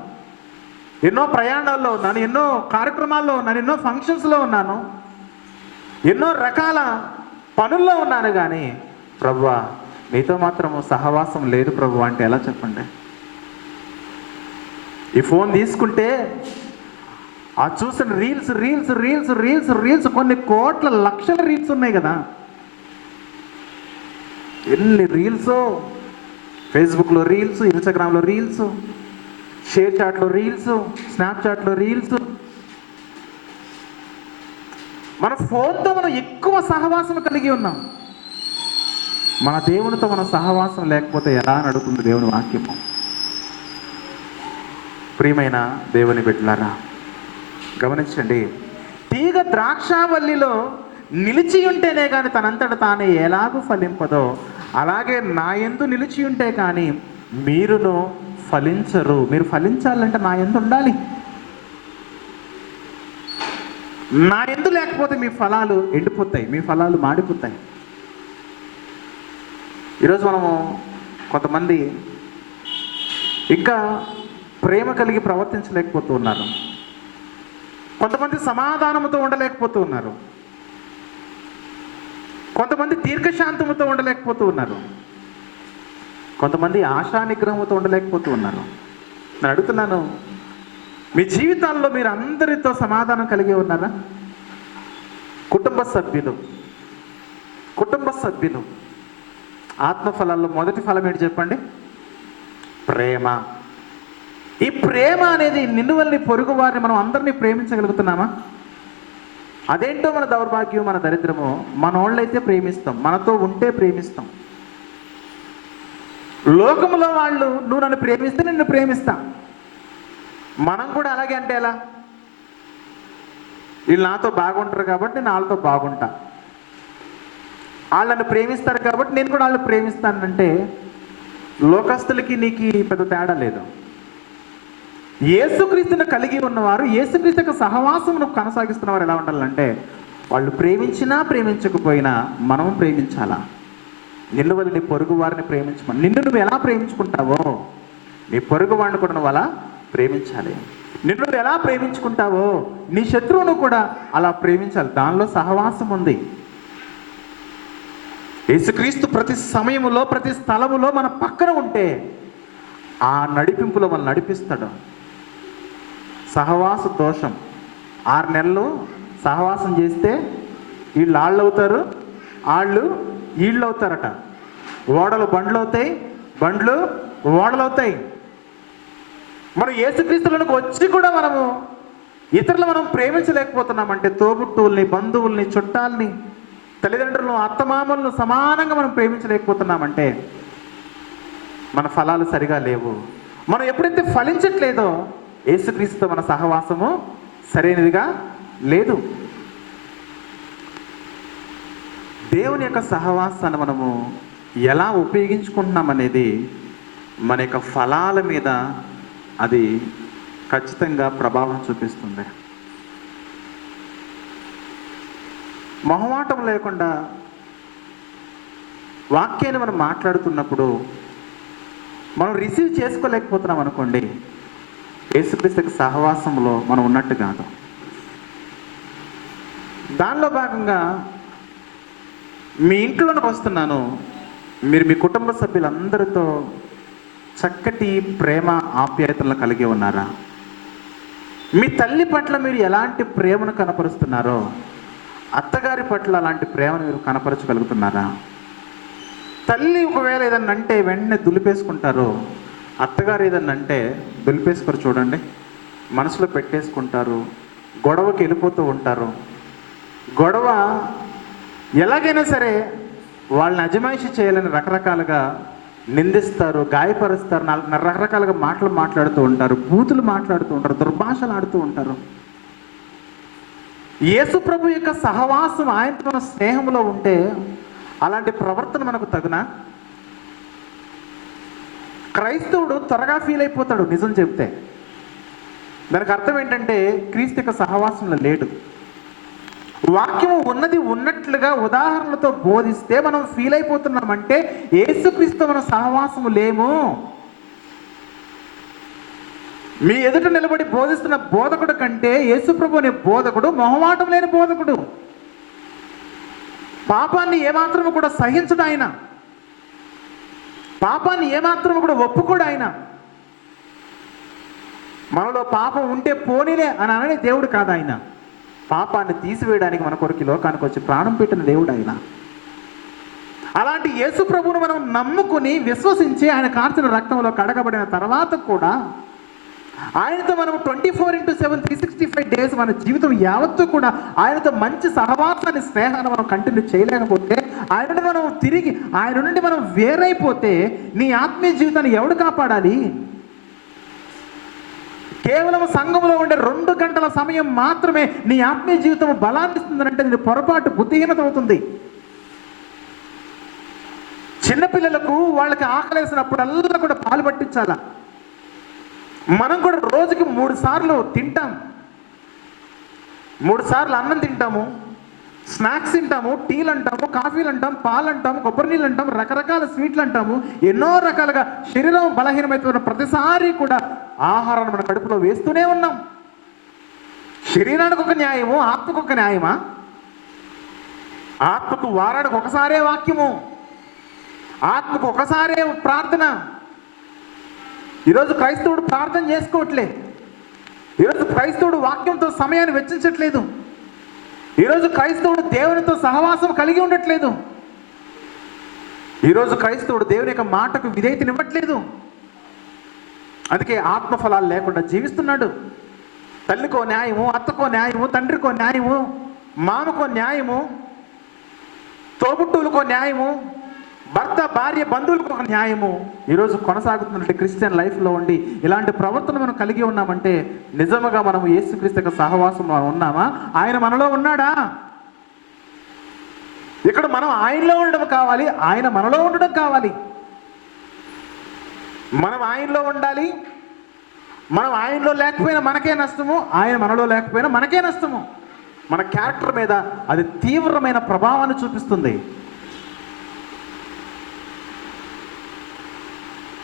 ఎన్నో ప్రయాణాల్లో ఉన్నాను, ఎన్నో కార్యక్రమాల్లో ఉన్నాను, ఎన్నో ఫంక్షన్స్లో ఉన్నాను, ఎన్నో రకాల పనుల్లో ఉన్నాను. కానీ ప్రభువా నీతో మాత్రము సహవాసం లేదు ప్రభు అంటే ఎలా చెప్పండి? ఈ ఫోన్ తీసుకుంటే ఆ చూసిన reels reels reels reels reels కొన్ని కోట్ల లక్షల రీల్స్ ఉన్నాయి కదా. ఎన్ని రీల్స్! ఫేస్బుక్లో రీల్స్, ఇన్స్టాగ్రామ్లో రీల్స్, షేర్ చాట్లో రీల్స్, స్నాప్చాట్లో రీల్స్. మన ఫోన్తో మనం ఎక్కువ సహవాసం కలిగి ఉన్నాం. మన దేవునితో మన సహవాసం లేకపోతే ఎలా అని అడుగుతుంది దేవుని వాక్యము. ప్రియమైన దేవుని బిడ్డలారా, గమనించండి. తీగ ద్రాక్షావల్లిలో నిలిచి ఉంటేనే కానీ తనంతట తానే ఎలాగూ ఫలింపదో, అలాగే నా యందు నిలిచి ఉంటే కానీ మీరును ఫలించరు. మీరు ఫలించాలంటే నా యందు ఉండాలి. నా యందు లేకపోతే మీ ఫలాలు ఎండిపోతాయి, మీ ఫలాలు మాడిపోతాయి. ఈరోజు మనము కొంతమంది ఇంకా ప్రేమ కలిగి ప్రవర్తించలేకపోతూ ఉన్నారు. కొంతమంది సమాధానంతో ఉండలేకపోతూ ఉన్నారు. కొంతమంది దీర్ఘశాంతముతో ఉండలేకపోతూ ఉన్నారు. కొంతమంది ఆశా నిగ్రహంతో ఉండలేకపోతూ ఉన్నారు. నేను అడుగుతున్నాను, మీ జీవితాల్లో మీరు అందరితో సమాధానం కలిగి ఉన్నారా? కుటుంబ సభ్యులు ఆత్మఫలాల్లో మొదటి ఫలం ఏంటి చెప్పండి? ప్రేమ. ఈ ప్రేమ అనేది నిన్ను వల్లి పొరుగు వారిని మనం అందరినీ ప్రేమించగలుగుతున్నామా? అదేంటో మన దౌర్భాగ్యం, మన దరిద్రము. మనోళ్ళైతే ప్రేమిస్తాం, మనతో ఉంటే ప్రేమిస్తాం. లోకంలో వాళ్ళు నువ్వు నన్ను ప్రేమిస్తే నిన్ను ప్రేమిస్తా, మనం కూడా అలాగే అంటే ఎలా? వీళ్ళు నాతో బాగుంటారు కాబట్టి నేను వాళ్ళతో బాగుంటా, వాళ్ళు నన్ను ప్రేమిస్తారు కాబట్టి నేను కూడా వాళ్ళు ప్రేమిస్తానంటే లోకస్తులకి నీకు పెద్ద తేడా లేదు. యేసుక్రీస్తును కలిగి ఉన్నవారు, యేసుక్రీస్తు యొక్క సహవాసమును కొనసాగిస్తున్నవారు ఎలా ఉండాలంటే వాళ్ళు ప్రేమించినా ప్రేమించకపోయినా మనం ప్రేమించాలా. నిన్ను వల్ల నీ పొరుగు వారిని ప్రేమించమని. నిన్ను నువ్వు ఎలా ప్రేమించుకుంటావో నీ పొరుగు వాడిని కూడా నువ్వు అలా ప్రేమించాలి. నిన్ను నువ్వు ఎలా ప్రేమించుకుంటావో నీ శత్రువును కూడా అలా ప్రేమించాలి. దానిలో సహవాసం ఉంది. యేసుక్రీస్తు ప్రతి సమయములో ప్రతి స్థలములో మన పక్కన ఉంటే ఆ నడిపింపులో మనం నడిపిస్తాడు. సహవాస దోషం. 6 నెలలు సహవాసం చేస్తే వీళ్ళు వాళ్ళు అవుతారు, వాళ్ళు వీళ్ళు అవుతారట. ఓడలు బండ్లు అవుతాయి, బండ్లు ఓడలు అవుతాయి. మనం యేసుక్రీస్తులకు వచ్చి కూడా మనము ఇతరులు మనం ప్రేమించలేకపోతున్నామంటే తోబుట్టువుల్ని, బంధువుల్ని, చుట్టాలని, తల్లిదండ్రులను, అత్తమామలను సమానంగా మనం ప్రేమించలేకపోతున్నామంటే మన ఫలాలు సరిగా లేవు. మనం ఎప్పుడైతే ఫలించట్లేదో యేసుక్రీస్తుతో మన సహవాసము సరైనదిగా లేదు. దేవుని యొక్క సహవాసాన్ని మనము ఎలా ఉపయోగించుకుంటున్నాం అనేది మన యొక్క ఫలాల మీద అది ఖచ్చితంగా ప్రభావం చూపిస్తుంది. మొహమాటం లేకుండా వాక్యాన్ని మనం మాట్లాడుతున్నప్పుడు మనం రిసీవ్ చేసుకోలేకపోతున్నాం అనుకోండి, యేసుక్రీస్తు సహవాసంలో మనం ఉన్నట్టు కాదు. దానిలో భాగంగా మీ ఇంట్లోకి వస్తున్నాను, మీరు మీ కుటుంబ సభ్యులందరితో చక్కటి ప్రేమ ఆప్యాయతలను కలిగి ఉన్నారా? మీ తల్లి పట్ల మీరు ఎలాంటి ప్రేమను కనపరుస్తున్నారో అత్తగారి పట్ల అలాంటి ప్రేమను మీరు కనపరచగలుగుతున్నారా? తల్లి ఒకవేళ ఏదన్నా అంటే వెంటనే దులిపేసుకుంటారు, అత్తగారు ఏదన్నా అంటే దులిపేసుకోరు. చూడండి, మనసులో పెట్టేసుకుంటారు, గొడవకి వెళ్ళిపోతూ ఉంటారు. గొడవ ఎలాగైనా సరే వాళ్ళని అజమాయిషి చేయాలని రకరకాలుగా నిందిస్తారు, గాయపరుస్తారు, రకరకాలుగా మాటలు మాట్లాడుతూ ఉంటారు, బూతులు మాట్లాడుతూ ఉంటారు, దుర్భాషలు ఆడుతూ ఉంటారు. యేసు ప్రభు యొక్క సహవాసం, ఆయనతో మన స్నేహంలో ఉంటే అలాంటి ప్రవర్తన మనకు తగునా? క్రైస్తవుడు త్వరగా ఫీల్ అయిపోతాడు నిజం చెప్తే. దానికి అర్థం ఏంటంటే క్రీస్తు యొక్క సహవాసంలో లేడు. వాక్యము ఉన్నది ఉన్నట్లుగా ఉదాహరణలతో బోధిస్తే మనం ఫీల్ అయిపోతున్నామంటే యేసుక్రీస్తు మన సహవాసము లేము. మీ ఎదుట నిలబడి బోధిస్తున్న బోధకుడు కంటే యేసుప్రభు అనే బోధకుడు మొహమాటం లేని బోధకుడు. పాపాన్ని ఏమాత్రము కూడా సహించడు ఆయన, పాపాన్ని ఏమాత్రము కూడా ఒప్పుకోడు ఆయన. మనలో పాపం ఉంటే పోనీలే అని అనని దేవుడు కాదు ఆయన. పాపాన్ని తీసివేయడానికి మన కొరకు లోకానికి వచ్చి ప్రాణం పెట్టిన దేవుడు ఆయన. అలాంటి యేసు ప్రభువును మనం నమ్ముకుని విశ్వసించి ఆయన కార్చిన రక్తంలో కడగబడిన తర్వాత కూడా ఆయనతో మనం 24/7 365 డేస్ మన జీవితం యావత్తు కూడా ఆయనతో మంచి సహవాసాన్ని, స్నేహాన్ని మనం కంటిన్యూ చేయలేకపోతే, ఆయన మనం తిరిగి ఆయన నుండి మనం వేరైపోతే నీ ఆత్మీయ జీవితాన్ని ఎవడు కాపాడాలి? కేవలం సంఘంలో ఉండే 2 గంటల సమయం మాత్రమే నీ ఆత్మీయ జీవితం బలాన్ని ఇస్తుందంటే నీ పొరపాటు, బుద్ధిహీనత అవుతుంది. చిన్నపిల్లలకు వాళ్ళకి ఆకలేసినప్పుడల్లా కూడా పాలు పట్టించాలా. మనం కూడా రోజుకి 3 సార్లు తింటాం, 3 సార్లు అన్నం తింటాము, స్నాక్స్ తింటాము, టీలు అంటాము, కాఫీలు అంటాం, పాలు అంటాము, కొబ్బరి నీళ్ళు అంటాము, రకరకాల స్వీట్లు అంటాము, ఎన్నో రకాలుగా శరీరం బలహీనమైపోయిన ప్రతిసారి కూడా ఆహారాన్ని మన కడుపులో వేస్తూనే ఉన్నాం. శరీరానికి ఒక న్యాయము, ఆత్మకు ఒక న్యాయమా? ఆత్మకు వారానికి ఒకసారే వాక్యము, ఆత్మకు ఒకసారే ప్రార్థన. ఈరోజు క్రైస్తవుడు ప్రార్థన చేసుకోవట్లే, ఈరోజు క్రైస్తవుడు వాక్యంతో సమయాన్ని వెచ్చించట్లేదు, ఈరోజు క్రైస్తవుడు దేవునితో సహవాసం కలిగి ఉండట్లేదు, ఈరోజు క్రైస్తవుడు దేవుని యొక్క మాటకు విధేయతనివ్వట్లేదు. అందుకే ఆత్మఫలాలు లేకుండా జీవిస్తున్నాడు. తల్లికో న్యాయము, అత్తకో న్యాయము, తండ్రికో న్యాయము, మామకో న్యాయము, తోబుట్టువులకో న్యాయము, భర్త భార్య బంధువులకు ఒక న్యాయము ఈరోజు కొనసాగుతున్నట్టు క్రిస్టియన్ లైఫ్లో ఉండి ఇలాంటి ప్రవర్తన మనం కలిగి ఉన్నామంటే నిజముగా మనం యేసుక్రీస్తు యొక్క సహవాసంలో ఉన్నామా? ఆయన మనలో ఉన్నాడా? ఇక్కడ మనం ఆయనలో ఉండడం కావాలి, ఆయన మనలో ఉండడం కావాలి. మనం ఆయనలో ఉండాలి. మనం ఆయనలో లేకపోయినా మనకే నష్టము, ఆయన మనలో లేకపోయినా మనకే నష్టము. మన క్యారెక్టర్ మీద అది తీవ్రమైన ప్రభావాన్ని చూపిస్తుంది.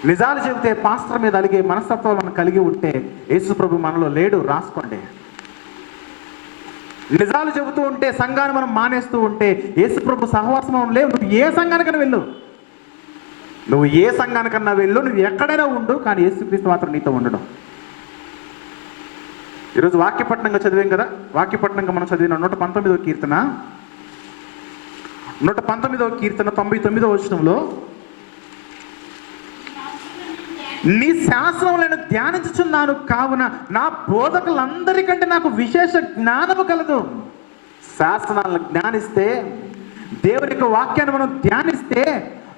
నిజాలు చెబితే పాస్టర్ మీద అలిగే మనస్తత్వాలు మనం కలిగి ఉంటే యేసు ప్రభు మనలో లేడు, రాసుకోండి. నిజాలు చెబుతూ ఉంటే సంఘాన్ని మనం మానేస్తూ ఉంటే యేసు ప్రభు సహవాసం లేవు. నువ్వు ఏ సంఘానికైనా వెళ్ళు, నువ్వు ఏ సంఘానికన్నా వెళ్ళు, నువ్వు ఎక్కడైనా ఉండు, కానీ యేసుక్రీస్తు మాత్రం నీతో ఉండడం. ఈరోజు వాక్యపట్నంగా చదివాం కదా, వాక్యపట్నంగా మనం చదివిన 119వ కీర్తన 99వ వచనంలో, నీ శాస్త్రములను ధ్యానించుచున్నాను కావున నా బోధకులందరికంటే నాకు విశేష జ్ఞానము కలదు. శాస్త్రాలను జ్ఞానిస్తే, దేవుని యొక్క వాక్యాన్ని మనం ధ్యానిస్తే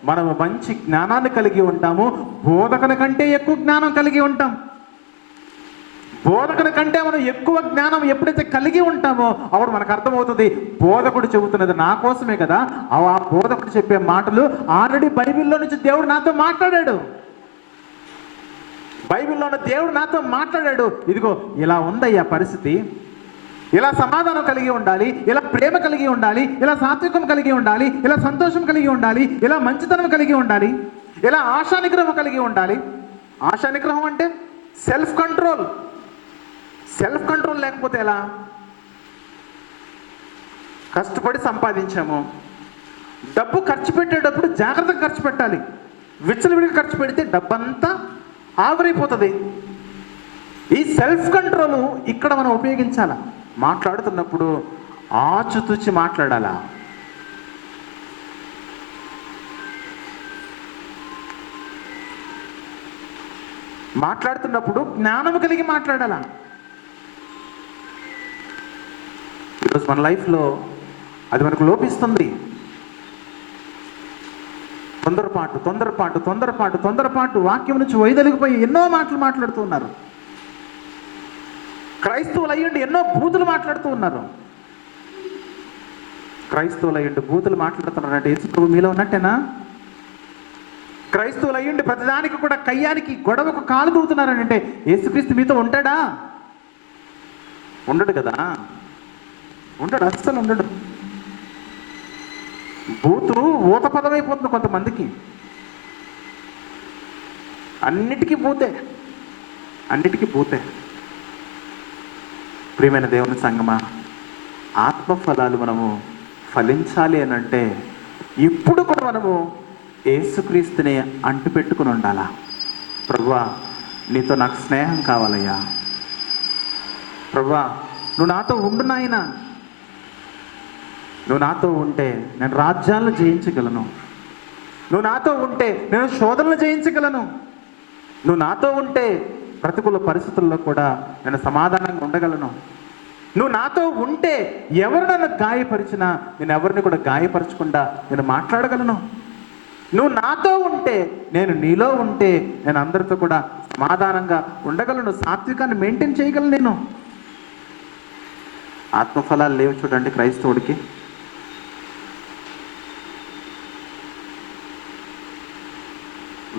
మనము మంచి జ్ఞానాన్ని కలిగి ఉంటాము. బోధకుల కంటే ఎక్కువ జ్ఞానం కలిగి ఉంటాం. బోధకుడి కంటే మనం ఎక్కువ జ్ఞానం ఎప్పుడైతే కలిగి ఉంటామో అప్పుడు మనకు అర్థమవుతుంది, బోధకుడు చెబుతున్నది నా కోసమే కదా. ఆ బోధకుడు చెప్పే మాటలు ఆల్రెడీ బైబిల్లో నుంచి దేవుడు నాతో మాట్లాడాడు. బైబిల్లో ఉన్న దేవుడు నాతో మాట్లాడాడు. ఇదిగో ఇలా ఉందయ్యా పరిస్థితి, ఇలా సమాధానం కలిగి ఉండాలి, ఇలా ప్రేమ కలిగి ఉండాలి, ఇలా సాత్వికం కలిగి ఉండాలి, ఇలా సంతోషం కలిగి ఉండాలి, ఇలా మంచితనం కలిగి ఉండాలి, ఇలా ఆశానిగ్రహం కలిగి ఉండాలి. ఆశానిగ్రహం అంటే సెల్ఫ్ కంట్రోల్. సెల్ఫ్ కంట్రోల్ లేకపోతే ఎలా? కష్టపడి సంపాదించాము, డబ్బు ఖర్చు పెట్టేటప్పుడు జాగ్రత్తగా ఖర్చు పెట్టాలి. విచ్చలవిడిగా ఖర్చు పెడితే డబ్బంతా ఆవిరైపోతుంది. ఈ సెల్ఫ్ కంట్రోల్ ఇక్కడ మనం ఉపయోగించాలా? మాట్లాడుతున్నప్పుడు ఆచితూచి మాట్లాడాలా? మాట్లాడుతున్నప్పుడు జ్ఞానము కలిగి మాట్లాడాలా? ఈరోజు మన లైఫ్లో అది మనకు లోపిస్తుంది. తొందరపాటు వాక్యం నుంచి వైదొలిగిపోయి ఎన్నో మాటలు మాట్లాడుతూ ఉన్నారు. క్రైస్తవులు అయ్యండి ఎన్నో బూతులు మాట్లాడుతూ ఉన్నారు. క్రైస్తవులు అయ్యండి బూతులు మాట్లాడుతున్నారంటే యేసు ప్రభు మీలో ఉన్నట్టేనా? క్రైస్తవులు అయ్యండి ప్రతిదానికి కూడా కయ్యానికి గొడవకు కాలు దూతున్నారనంటే యేసుక్రీస్తు మీతో ఉంటాడా? ఉండడు కదా, ఉండడు, అస్సలు ఉండడు. బూతు ఊత పదమైపోతుంది కొంతమందికి. అన్నిటికీ బూతే. ప్రియమైన దేవుని సంగమా, ఆత్మఫలాలు మనము ఫలించాలి అని అంటే ఇప్పుడు కూడా మనము యేసుక్రీస్తుని అంటుపెట్టుకుని ఉండాలా. ప్రభువా నీతో నాకు స్నేహం కావాలయ్యా, ప్రభువా నువ్వు నాతో ఉండు నాయనా, నువ్వు నాతో ఉంటే నేను రాజ్యాలను జయించగలను, నువ్వు నాతో ఉంటే నేను శోధనలు జయించగలను, నువ్వు నాతో ఉంటే ప్రతికూల పరిస్థితుల్లో కూడా నేను సమాధానంగా ఉండగలను, నువ్వు నాతో ఉంటే ఎవరు నన్ను గాయపరిచినా నేను ఎవరిని కూడా గాయపరచకుండా నేను మాట్లాడగలను, నువ్వు నాతో ఉంటే, నేను నీలో ఉంటే నేను అందరితో కూడా సమాధానంగా ఉండగలను, సాత్వికాన్ని మెయింటైన్ చేయగలను. నేను ఆత్మఫలాలు లేవు చూడండి క్రైస్తవుడికి.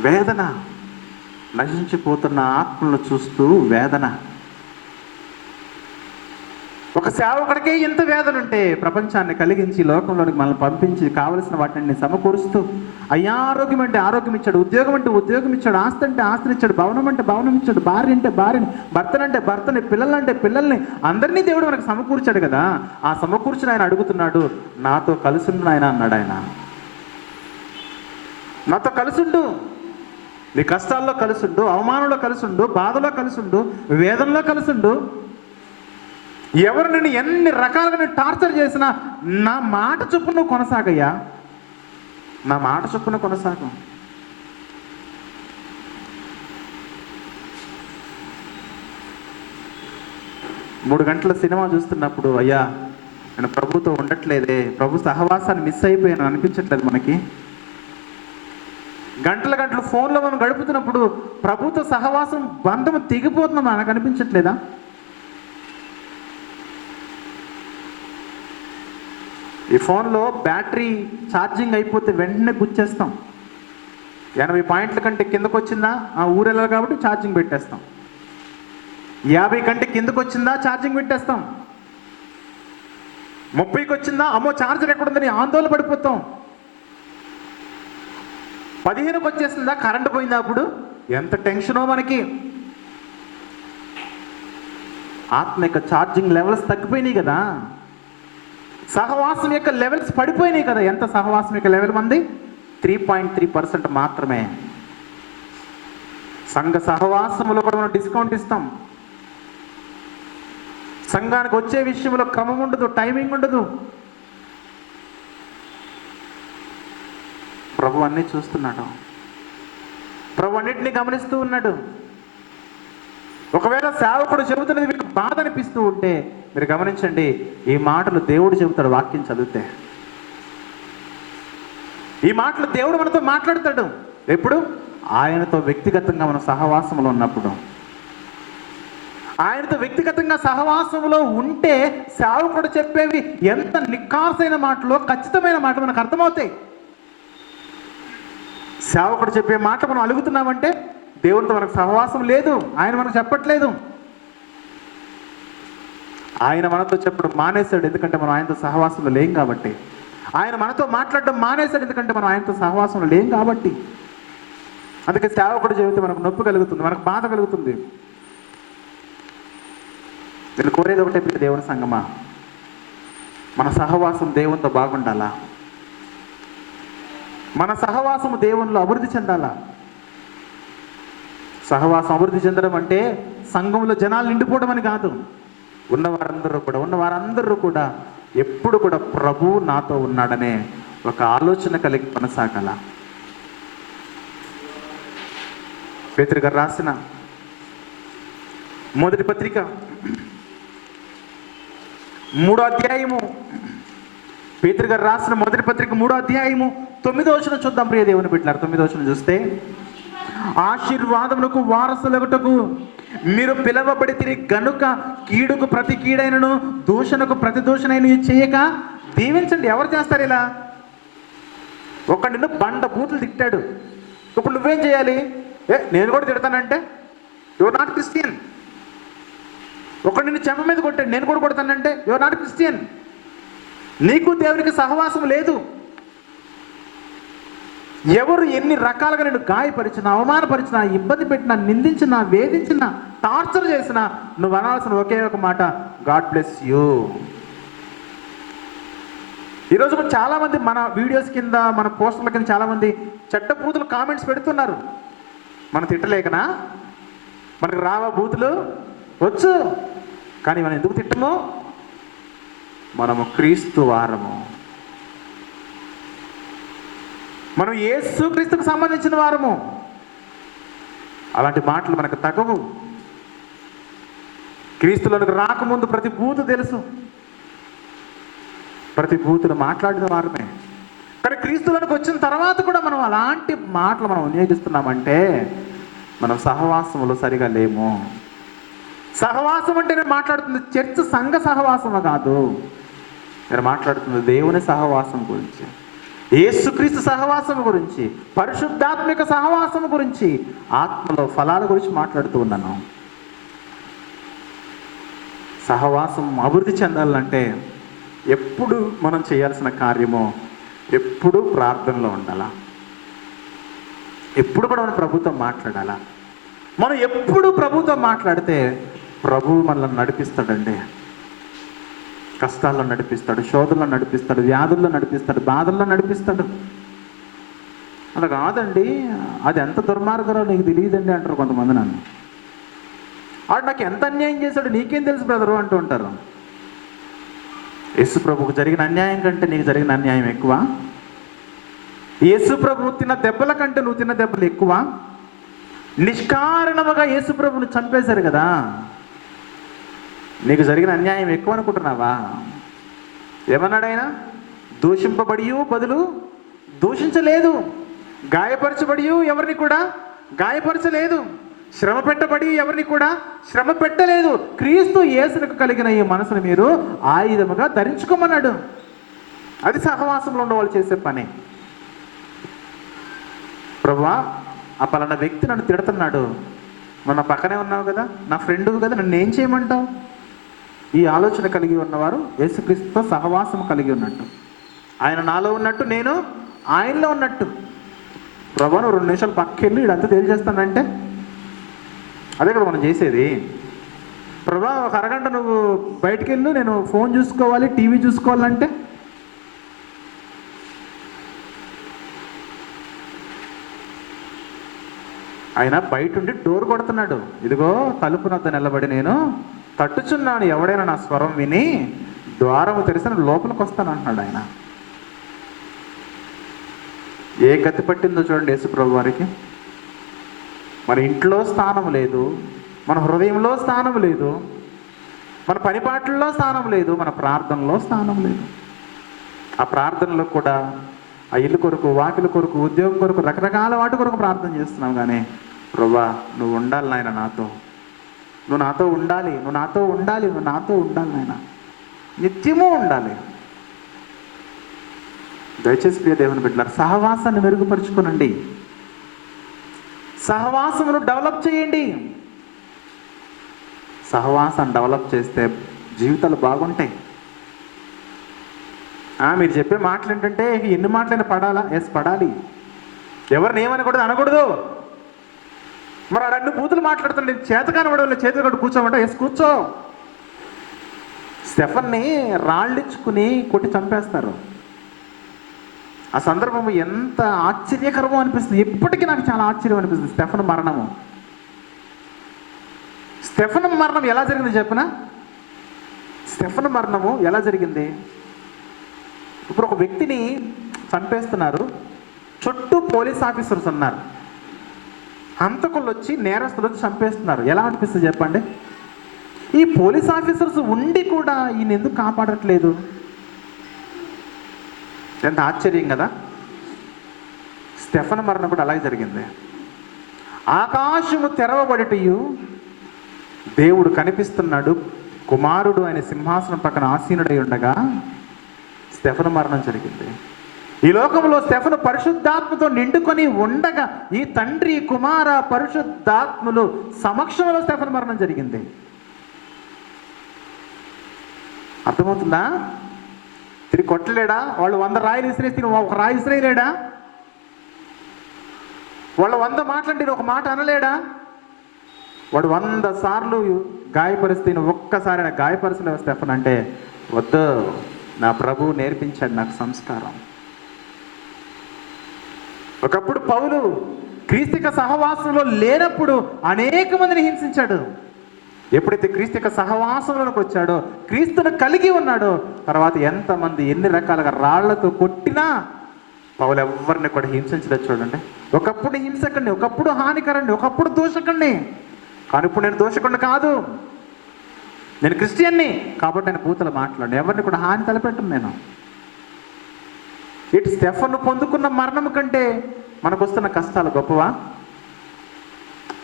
వేదన, నశించిపోతున్న ఆత్మలను చూస్తూ వేదన. ఒక సేవకుడికే ఇంత వేదన ఉంటే ప్రపంచాన్ని కలిగించి లోకంలోనికి మనల్ని పంపించి కావలసిన వాటిని సమకూరుస్తూ, అయ్యా ఆరోగ్యం అంటే ఆరోగ్యం ఇచ్చాడు, ఉద్యోగం అంటే ఉద్యోగం ఇచ్చాడు, ఆస్తి అంటే ఆస్తిని ఇచ్చాడు, భవనం అంటే భవనం ఇచ్చాడు, భార్య అంటే భార్యని, భర్తనంటే భర్తని, పిల్లలంటే పిల్లల్ని, అందరినీ దేవుడు మనకు సమకూర్చాడు కదా. ఆ సమకూర్చిన ఆయన అడుగుతున్నాడు, నాతో కలిసిండు ఆయన అన్నాడు. ఆయన నాతో కలిసిండు, నీ కష్టాల్లో కలిసిండు, అవమానంలో కలిసిండు, బాధలో కలిసిండు, వేదనలో కలిసిండు. ఎవరు నిన్ను ఎన్ని రకాలుగా నేను టార్చర్ చేసినా నా మాట చొప్పున నువ్వు కొనసాగయ్యా, నా మాట చొప్పున కొనసాగం. మూడు గంటల సినిమా చూస్తున్నప్పుడు, అయ్యా నేను ప్రభుతో ఉండట్లేదే, ప్రభు సహవాసాన్ని మిస్ అయిపోయాను అనిపించట్లేదు మనకి. గంటల గంటలు ఫోన్లో మనం గడుపుతున్నప్పుడు ప్రభుతో సహవాసం బంధం తెగిపోతున్నాం మనకు అనిపించట్లేదా? ఈ ఫోన్లో బ్యాటరీ ఛార్జింగ్ అయిపోతే వెంటనే గుచ్చేస్తాం. 80 పాయింట్ల కంటే కిందకు వచ్చిందా, ఆ ఊరెళ్ళాలి కాబట్టి ఛార్జింగ్ పెట్టేస్తాం. 50 కంటే కిందకు వచ్చిందా ఛార్జింగ్ పెట్టేస్తాం. 30కి వచ్చిందా, అమ్మో ఛార్జర్ ఎక్కడుందని ఆందోళన పడిపోతాం. 15కి వచ్చేసిందా, కరెంటు పోయిందా, అప్పుడు ఎంత టెన్షనో మనకి. ఆత్మ యొక్క ఛార్జింగ్ లెవెల్స్ తగ్గిపోయినాయి కదా, సహవాసం యొక్క లెవెల్స్ పడిపోయినాయి కదా. ఎంత సహవాసం యొక్క లెవెల్ మంది? 3.3% మాత్రమే. సంఘ సహవాసములో కూడా మనం డిస్కౌంట్ ఇస్తాం. సంఘానికి వచ్చే విషయంలో క్రమం ఉండదు, టైమింగ్ ఉండదు. ప్రభు అన్నీ చూస్తున్నాడు, ప్రభు అన్నిటినీ గమనిస్తూ ఉన్నాడు. ఒకవేళ సేవకుడు చెబుతున్నది మీకు బాధ అనిపిస్తూ ఉంటే మీరు గమనించండి, ఈ మాటలు దేవుడు చెబుతాడు. వాక్యం చదివితే ఈ మాటలు దేవుడు మనతో మాట్లాడతాడు. ఎప్పుడు? ఆయనతో వ్యక్తిగతంగా మన సహవాసంలో ఉన్నప్పుడు. ఆయనతో వ్యక్తిగతంగా సహవాసంలో ఉంటే సేవకుడు చెప్పేవి ఎంత నిక్కార్సైన మాటలో, ఖచ్చితమైన మాటలు మనకు అర్థమవుతాయి. సేవకుడు చెప్పే మాట మనం అలుగుతున్నామంటే దేవునితో మనకు సహవాసం లేదు, ఆయన మనకు చెప్పట్లేదు. ఆయన మనతో చెప్పడం మానేశాడు, ఎందుకంటే మనం ఆయనతో సహవాసంలో లేం కాబట్టి. ఆయన మనతో మాట్లాడడం మానేశాడు, ఎందుకంటే మనం ఆయనతో సహవాసంలో లేం కాబట్టి. అందుకే సేవకుడు చెబితే మనకు నొప్పి కలుగుతుంది, మనకు బాధ కలుగుతుంది. నేను కోరేది ఒకటే, దేవుని సంగమా, మన సహవాసం దేవునితో బాగుండాలా, మన సహవాసం దేవునిలో అభివృద్ధి చెందాలా. సహవాసం అభివృద్ధి చెందడం అంటే సంఘంలో జనాలు నిండిపోవడం అని కాదు. ఉన్నవారందరూ కూడా ఎప్పుడు కూడా ప్రభు నాతో ఉన్నాడనే ఒక ఆలోచన కలిగి కొనసాగాల. పేతురు గారు రాసిన మొదటి పత్రిక 3వ అధ్యాయము, పేతురు గారు రాసిన మొదటి పత్రిక 3వ అధ్యాయము 9వ వచనం చూద్దాం. ప్రియ దేవుని బిడ్డలారా, 9వ వచనం చూస్తే, ఆశీర్వాదములకు వారసులగుటకు మీరు పిలవబడి తిరిగి గనుక కీడుకు ప్రతి కీడైనను దూషణకు ప్రతి దూషణైన చేయక దీవించండి. ఎవరు చేస్తారు ఇలా? ఒక నిన్ను బండ బూతులు తిట్టాడు, ఇప్పుడు నువ్వేం చేయాలి? నేను కూడా తిడతానంటే యువర్ నాట్ క్రిస్టియన్. ఒకడు నిన్ను చెంప మీద కొట్టాడు, నేను కూడా కొడతానంటే యువర్ నాట్ క్రిస్టియన్. నీకు దేవునికి సహవాసం లేదు. ఎవరు ఎన్ని రకాలుగా నేను గాయపరిచినా, అవమానపరిచినా, ఇబ్బంది పెట్టినా, నిందించినా, వేధించినా, టార్చర్ చేసినా నువ్వు అనాల్సిన ఒకే ఒక మాట, గాడ్ బ్లెస్ యూ. ఈరోజు చాలామంది మన వీడియోస్ కింద, మన పోస్టర్ల కింద చాలామంది చెడ్డ బూతులు కామెంట్స్ పెడుతున్నారు. మనం తిట్టలేకనా? మనకు రావా బూతులు? వచ్చు. కానీ మనం ఎందుకు తిట్టము? మనము క్రీస్తు వారము, మనం యేసు క్రీస్తుకు సంబంధించిన వారము. అలాంటి మాటలు మనకు తగవు. క్రీస్తులోనికి రాకముందు ప్రతి బూతు తెలుసు, ప్రతి బూతులు మాట్లాడిన వారమే. కానీ క్రీస్తులోనికి వచ్చిన తర్వాత కూడా మనం అలాంటి మాటలు మనం వినియోగిస్తున్నామంటే మనం సహవాసములో సరిగా లేము. సహవాసం అంటే నేను మాట్లాడుతుంది చర్చ్ సంఘ సహవాసము కాదు, నేను మాట్లాడుతుంది దేవుని సహవాసం గురించి. యేసుక్రీస్తు సహవాసం గురించి, పరిశుద్ధాత్మిక సహవాసం గురించి, ఆత్మలో ఫలాల గురించి మాట్లాడుతూ ఉన్నాను. సహవాసం అభివృద్ధి చెందాలంటే ఎప్పుడు మనం చేయాల్సిన కార్యమో ఎప్పుడు ప్రార్థనలో ఉండాలా, ఎప్పుడు కూడా మనం ప్రభుతో మాట్లాడాలా. మనం ఎప్పుడు ప్రభుతో మాట్లాడితే ప్రభువు మనల్ని నడిపిస్తాడండి. కష్టాల్లో నడిపిస్తాడు, శోధనలో నడిపిస్తాడు, వ్యాధుల్లో నడిపిస్తాడు, బాధల్లో నడిపిస్తాడు. అలా కాదండి, అది ఎంత దుర్మార్గరో నీకు తెలియదండి అంటారు కొంతమంది. నన్ను వాడు నాకు ఎంత అన్యాయం చేశాడు నీకేం తెలుసు బ్రదరు అంటూ ఉంటారు. యేసు ప్రభువుకు జరిగిన అన్యాయం కంటే నీకు జరిగిన అన్యాయం ఎక్కువ? యేసు ప్రభువు తిన్న దెబ్బల కంటే నువ్వు తిన్న దెబ్బలు ఎక్కువ? నిష్కారణముగా యేసు ప్రభువును చంపేశారు కదా, నీకు జరిగిన అన్యాయం ఎక్కువ అనుకుంటున్నావా? ఏమన్నాడు ఆయన? దూషింపబడి బదులు దూషించలేదు, గాయపరచబడి ఎవరిని కూడా గాయపరచలేదు, శ్రమ పెట్టబడి ఎవరిని కూడా శ్రమ పెట్టలేదు. క్రీస్తు యేసునకు కలిగిన ఈ మనసును మీరు ఆయుధముగా ధరించుకోమన్నాడు. అది సహవాసంలో ఉన్న వాళ్ళు చేసే పని. ప్రభువా, ఆ పలానా వ్యక్తి నన్ను తిడుతున్నాడు, మన పక్కనే ఉన్నావు కదా, నా ఫ్రెండు కదా, నన్ను ఏం చేయమంటావు? ఈ ఆలోచన కలిగి ఉన్నవారు యేసుక్రీస్తుతో సహవాసం కలిగి ఉన్నట్టు. ఆయన నాలో ఉన్నట్టు నేను ఆయనలో ఉన్నట్టు. ప్రభువా, నువ్వు 2 నిమిషాలు పక్కెళ్ళి ఇదంతా తేల్చేస్తానంటే అదే కదా మనం చేసేది. ప్రభువా, ఒక అరగంట నువ్వు బయటికి వెళ్ళు, నేను ఫోన్ చూసుకోవాలి, టీవీ చూసుకోవాలంటే ఆయన బయట ఉండి డోర్ కొడుతున్నాడు. ఇదిగో తలుపు నద్ద నిలబడి నేను తట్టుచున్నాను, ఎవడైనా నా స్వరం విని ద్వారము తెరిసిన లోపలికి వస్తాను అంటున్నాడు ఆయన. ఏ గతి పట్టిందో చూడండి యేసు ప్రభు వారికి. మన ఇంట్లో స్థానం లేదు, మన హృదయంలో స్థానం లేదు, మన పనిపాట్లలో స్థానం లేదు, మన ప్రార్థనలో స్థానం లేదు. ఆ ప్రార్థనలో కూడా ఆ ఇల్లు కొరకు, వాకిలి కొరకు, ఉద్యోగం కొరకు, రకరకాల వాటి కొరకు ప్రార్థన చేస్తున్నాం. కానీ ప్రభువా, నువ్వు ఉండాలి నాయన నాతో, నువ్వు నాతో ఉండాలి, నువ్వు నాతో ఉండాలి, నువ్వు నాతో ఉండాలి నాయన, నిత్యము ఉండాలి. దయచేసి ప్రియ దేవుని బిడ్డలారా, సహవాసాన్ని మెరుగుపరుచుకోనండి, సహవాసమును డెవలప్ చేయండి. సహవాసాన్ని డెవలప్ చేస్తే జీవితాలు బాగుంటాయి. మీరు చెప్పే మాటలు ఏంటంటే ఎన్ని మాటలైనా పడాలా? ఎస్, పడాలి. ఎవరిని ఏమనకూడదు, అనకూడదు. మరి ఆ 2 బూతులు మాట్లాడుతుండే చేతకాని వాడు చేతులు కట్టు కూర్చోమంటే ఎస్ కూర్చో. స్టెఫన్ని రాళ్ళించుకుని కొట్టి చంపేస్తారు. ఆ సందర్భం ఎంత ఆశ్చర్యకరమో అనిపిస్తుంది. ఇప్పటికీ నాకు చాలా ఆశ్చర్యం అనిపిస్తుంది. స్టెఫన్ మరణము, స్టెఫన్ మరణం ఎలా జరిగింది చెప్పిన? స్టెఫన్ మరణము ఎలా జరిగింది? ఇప్పుడు ఒక వ్యక్తిని చంపేస్తున్నారు, చుట్టూ పోలీస్ ఆఫీసర్స్ ఉన్నారు, హంతకులు వచ్చి, నేరస్తులు వచ్చి చంపేస్తున్నారు. ఎలా అనిపిస్తుంది చెప్పండి? ఈ పోలీస్ ఆఫీసర్స్ ఉండి కూడా ఈయన ఎందుకు కాపాడట్లేదు? ఎంత ఆశ్చర్యం కదా. స్టెఫన్ మరణం కూడా అలాగే జరిగింది. ఆకాశము తెరవబడిటయు, దేవుడు కనిపిస్తున్నాడు, కుమారుడు ఆయన సింహాసనం పక్కన ఆసీనుడై ఉండగా స్టెఫన్ మరణం జరిగింది. ఈ లోకంలో స్టెఫను పరిశుద్ధాత్మతో నిండుకొని ఉండగా ఈ తండ్రి, కుమార, పరిశుద్ధాత్ములు సమక్షంలో స్టెఫన్ మరణం జరిగింది. అర్థమవుతుందా? తిరిగి కొట్టలేడా? వాళ్ళు 100 రాయిలు విసిరేసి ఒక రాయి విసిరేయలేడా? వాళ్ళు 100 మాటలంటే ఒక మాట అనలేడా? వాడు 100 సార్లు గాయపరిస్తే ఒక్కసారి గాయపరచలేవు స్టెఫన్ అంటే, వద్దు, నా ప్రభువు నేర్పించాడు నాకు సంస్కారం. ఒకప్పుడు పౌలు క్రీస్తుక సహవాసంలో లేనప్పుడు అనేక మందిని హింసించాడు. ఎప్పుడైతే క్రీస్తుక సహవాసంలోకి వచ్చాడో, క్రీస్తును కలిగి ఉన్నాడో, తర్వాత ఎంతమంది ఎన్ని రకాలుగా రాళ్లతో కొట్టినా పౌలు ఎవరిని కూడా హింసించలేదు. చూడండి, ఒకప్పుడు హింసకండి, ఒకప్పుడు హానికరండి, ఒకప్పుడు దోషకండి. కానీ ఇప్పుడు నేను దోషకుడిని కాదు, నేను క్రిస్టియన్ని కాబట్టి నేను బూతులు మాట్లాడు, ఎవరిని కూడా హాని తలపెట్టను నేను. ఇటు స్టెఫను పొందుకున్న మరణం కంటే మనకు వస్తున్న కష్టాలు గొప్పవా?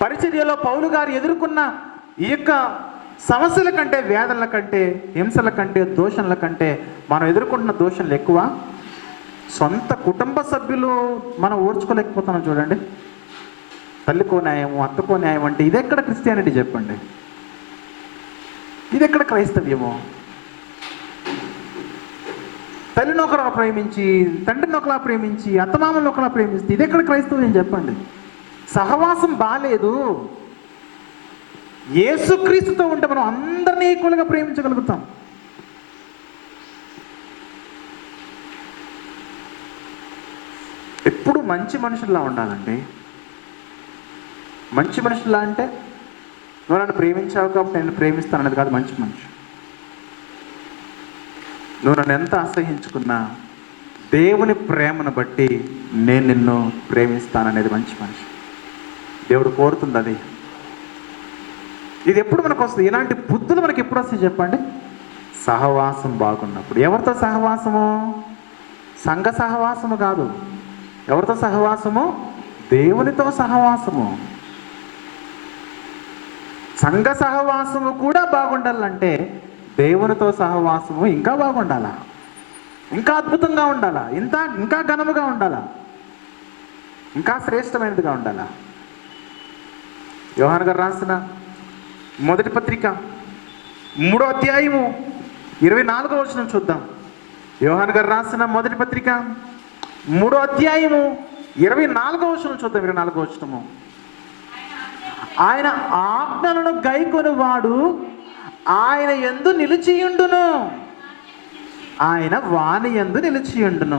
పరిచర్యలో పౌలు గారు ఎదుర్కొన్న ఈ యొక్క సమస్యల కంటే, వేదనల కంటే, హింసల కంటే, దోషణల కంటే మనం ఎదుర్కొంటున్న దోషణలు ఎక్కువ. సొంత కుటుంబ సభ్యులు మనం ఓర్చుకోలేకపోతున్నాం చూడండి. తల్లికో న్యాయము, అత్తకో న్యాయం అంటే ఇదెక్కడ క్రిస్టియానిటీ చెప్పండి? ఇదెక్కడ క్రైస్తవ్యము? తల్లిని ఒకలా ప్రేమించి, తండ్రిని ఒకలా ప్రేమించి, అత్తమామలను ఒకలా ప్రేమిస్తే ఇదెక్కడ క్రైస్తవ్యం చెప్పండి? సహవాసం బాలేదు. యేసుక్రీస్తుతో ఉంటే మనం అందరినీ ఈక్వల్గా ప్రేమించగలుగుతాం. ఎప్పుడు మంచి మనుషుల్లా ఉండాలండి. మంచి మనుషుల్లా అంటే నువ్వు నన్ను ప్రేమించావు కాబట్టి నేను ప్రేమిస్తాను అనేది కాదు మంచి మనిషి. నువ్వు నన్ను ఎంత అసహించుకున్నా దేవుని ప్రేమను బట్టి నేను నిన్ను ప్రేమిస్తాననేది మంచి మనిషి. దేవుడు కోరుతుంది అది. ఇది ఎప్పుడు మనకు వస్తుంది? ఇలాంటి బుద్ధులు మనకి ఎప్పుడు వస్తాయి చెప్పండి? సహవాసం బాగున్నప్పుడు. ఎవరితో సహవాసము? సంఘ సహవాసము కాదు. ఎవరితో సహవాసము? దేవునితో సహవాసము. సంఘ సహవాసము కూడా బాగుండాలంటే దేవునితో సహవాసము ఇంకా బాగుండాలా, ఇంకా అద్భుతంగా ఉండాలా, ఇంకా ఘనముగా ఉండాలా, ఇంకా శ్రేష్టమైనదిగా ఉండాలా. యోహాను గారు రాసిన మొదటి పత్రిక 3వ అధ్యాయము 24వ వచనం చూద్దాం. యోహాను గారు రాసిన మొదటి పత్రిక 3వ అధ్యాయము 24వ వచనం చూద్దాం. 24వ వచనము, ఆయన ఆజ్ఞలను గైకొనువాడు ఆయన యందు నిలిచియుండును, ఆయన వాని యందు నిలిచియుండును.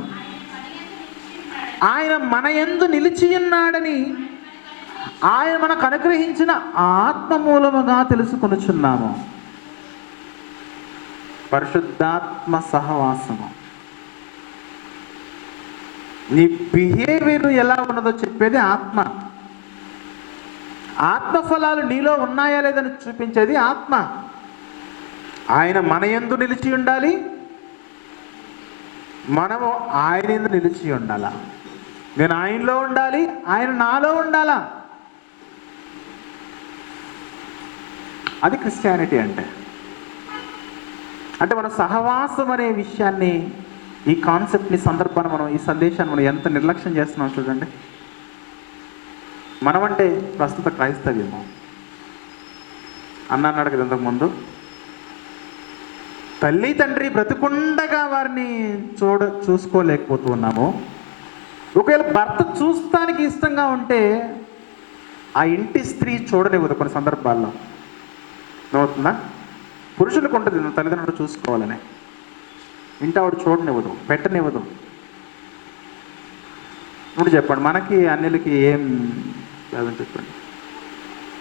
ఆయన మన యందు నిలిచియున్నాడని ఆయన మనకు అనుగ్రహించిన ఆత్మ మూలముగా తెలుసుకొనుచున్నాము. పరిశుద్ధాత్మ సహవాసము. నీ బిహేవియర్ ఎలా ఉన్నదో చెప్పేది ఆత్మ. ఆత్మఫలాలు నీలో ఉన్నాయా లేదని చూపించేది ఆత్మ. ఆయన మన యందు నిలిచి ఉండాలి, మనము ఆయన యందు నిలిచి ఉండాలా. నేను ఆయనలో ఉండాలి, ఆయన నాలో ఉండాలా. అది క్రిస్టియానిటీ అంటే. అంటే మనం సహవాసం అనే విషయాన్ని, ఈ కాన్సెప్ట్ని, సందర్భాన్ని, మనం ఈ సందేశాన్ని మనం ఎంత నిర్లక్ష్యం చేస్తున్నాం చూడండి. మనమంటే ప్రస్తుత క్రైస్తవ్యము. అన్నాడు కదా ఇంతకుముందు, తల్లి తండ్రి బ్రతుకుండగా వారిని చూసుకోలేకపోతూ ఉన్నాము. ఒకవేళ భర్త చూస్తానికి ఇష్టంగా ఉంటే ఆ ఇంటి స్త్రీ చూడనివ్వదు కొన్ని సందర్భాల్లో. అవుతుందా? పురుషులకు ఉంటుంది తల్లిదండ్రులు చూసుకోవాలని, ఇంటి ఆవిడ చూడనివ్వదు, పెట్టనివ్వదు. ఇప్పుడు చెప్పండి, మనకి అన్నిలకి ఏం లేదని చెప్పండి.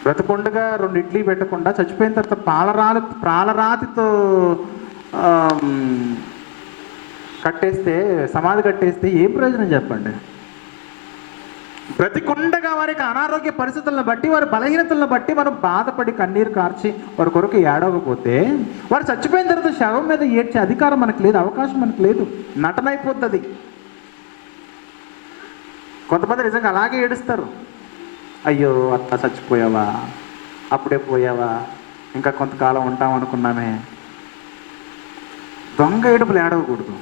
బ్రతకుండగా 2 ఇడ్లీ పెట్టకుండా చచ్చిపోయిన తర్వాత పాలరాతితో కట్టేస్తే, సమాధి కట్టేస్తే ఏం ప్రయోజనం చెప్పండి? బ్రతికుండగా వారికి అనారోగ్య పరిస్థితులను బట్టి, వారి బలహీనతలను బట్టి మనం బాధపడి కన్నీరు కార్చి వారి కొరకు ఏడవకపోతే, వారు చచ్చిపోయిన తర్వాత శవం మీద ఏడ్చే అధికారం మనకు లేదు, అవకాశం మనకు లేదు. నటన అయిపోతుంది. కొంతమంది నిజంగా అలాగే ఏడుస్తారు. అయ్యో అత్త చచ్చిపోయావా, అప్పుడే పోయావా, ఇంకా కొంతకాలం ఉంటాం అనుకున్నామే. దొంగ ఏడుపులు ఏడవకూడదు.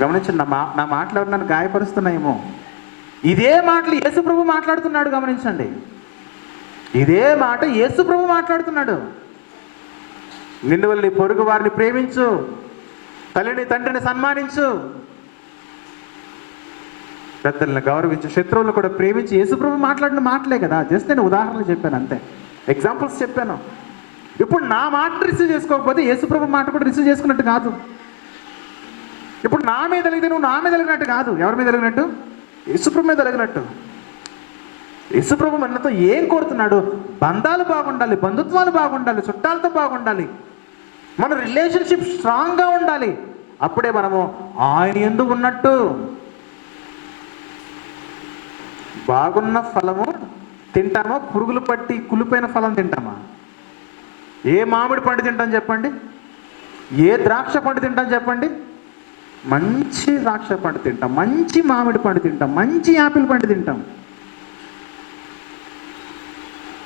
గమనించండి, నా మాటలు ఎవరు నన్ను గాయపరుస్తున్నాయేమో. ఇదే మాటలు యేసుప్రభు మాట్లాడుతున్నాడు. గమనించండి, ఇదే మాట యేసుప్రభు మాట్లాడుతున్నాడు. నిన్ను వెళ్ళి పొరుగు వారిని ప్రేమించు, తల్లిని తండ్రిని సన్మానించు, పెద్దలను గౌరవించు, శత్రువులను కూడా ప్రేమించి. యేసుప్రభు మాట్లాడిన మాటలే కదా. జస్ట్ నేను ఉదాహరణలు చెప్పాను అంతే, ఎగ్జాంపుల్స్ చెప్పాను. ఇప్పుడు నా మాట రిసీవ్ చేసుకోకపోతే యేసుప్రభు మాట కూడా రిసీవ్ చేసుకున్నట్టు కాదు. ఇప్పుడు నా మీద కలిగితే నువ్వు నా మీద కలిగినట్టు కాదు. ఎవరి మీద కలిగినట్టు? యేసుప్రభు మీద కలిగినట్టు. యేసుప్రభు మనతో ఏం కోరుతున్నాడు? బంధాలు బాగుండాలి, బంధుత్వాలు బాగుండాలి, చుట్టాలతో బాగుండాలి, మన రిలేషన్షిప్ స్ట్రాంగ్గా ఉండాలి. అప్పుడే మనము ఆయన యందు ఉన్నట్టు. బాగున్న ఫలము తింటామా, పురుగులు పట్టి కులిపోయిన ఫలం తింటామా? ఏ మామిడి పండు తింటాం చెప్పండి? ఏ ద్రాక్ష పండు తింటాం చెప్పండి? మంచి ద్రాక్ష పండు తింటాం, మంచి మామిడి పండు తింటాం, మంచి యాపిల్ పండు తింటాం.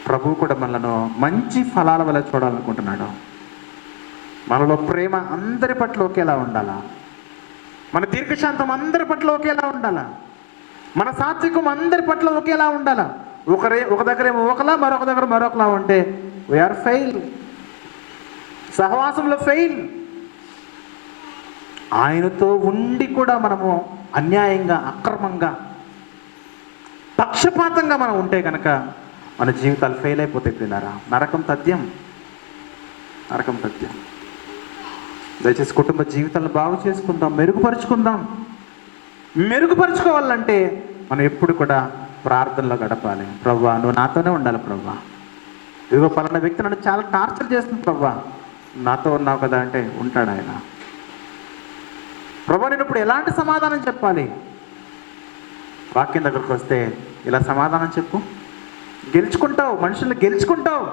ప్రభు కూడా మనలను మంచి ఫలాల వల్ల చూడాలనుకుంటున్నాడు. మనలో ప్రేమ అందరి పట్ల ఒకేలా ఉండాలా, మన దీర్ఘశాంతం అందరి పట్ల ఒకేలా ఉండాలా, మన సాత్వికం అందరి పట్ల ఒకేలా ఉండాలా. ఒక దగ్గరేమో ఒకలా, మరొక దగ్గర మరొకలా ఉంటే వీఆర్ ఫెయిల్, సహవాసంలో ఫెయిల్. ఆయనతో ఉండి కూడా మనము అన్యాయంగా, అక్రమంగా, పక్షపాతంగా మనం ఉంటే కనుక మన జీవితాలు ఫెయిల్ అయిపోతాయి పిల్లరా. నరకం తథ్యం, నరకం తథ్యం. దయచేసి కుటుంబ జీవితాలను బాగు చేసుకుందాం, మెరుగుపరుచుకుందాం. మెరుగుపరుచుకోవాలంటే మనం ఎప్పుడు కూడా ప్రార్థనలో గడపాలి. ప్రభువా, నువ్వు నాతోనే ఉండాలి ప్రభువా. ఇదిగో పలానా వ్యక్తి నన్ను చాలా టార్చర్ చేస్తుంది ప్రభువా, నాతో ఉన్నావు కదా అంటే ఉంటాడు ఆయన. ప్రభువా, నేను ఇప్పుడు ఎలాంటి సమాధానం చెప్పాలి? వాక్యం దగ్గరకు వస్తే ఇలా సమాధానం చెప్పు, గెలుచుకుంటావు, మనుషుల్ని గెలుచుకుంటావు.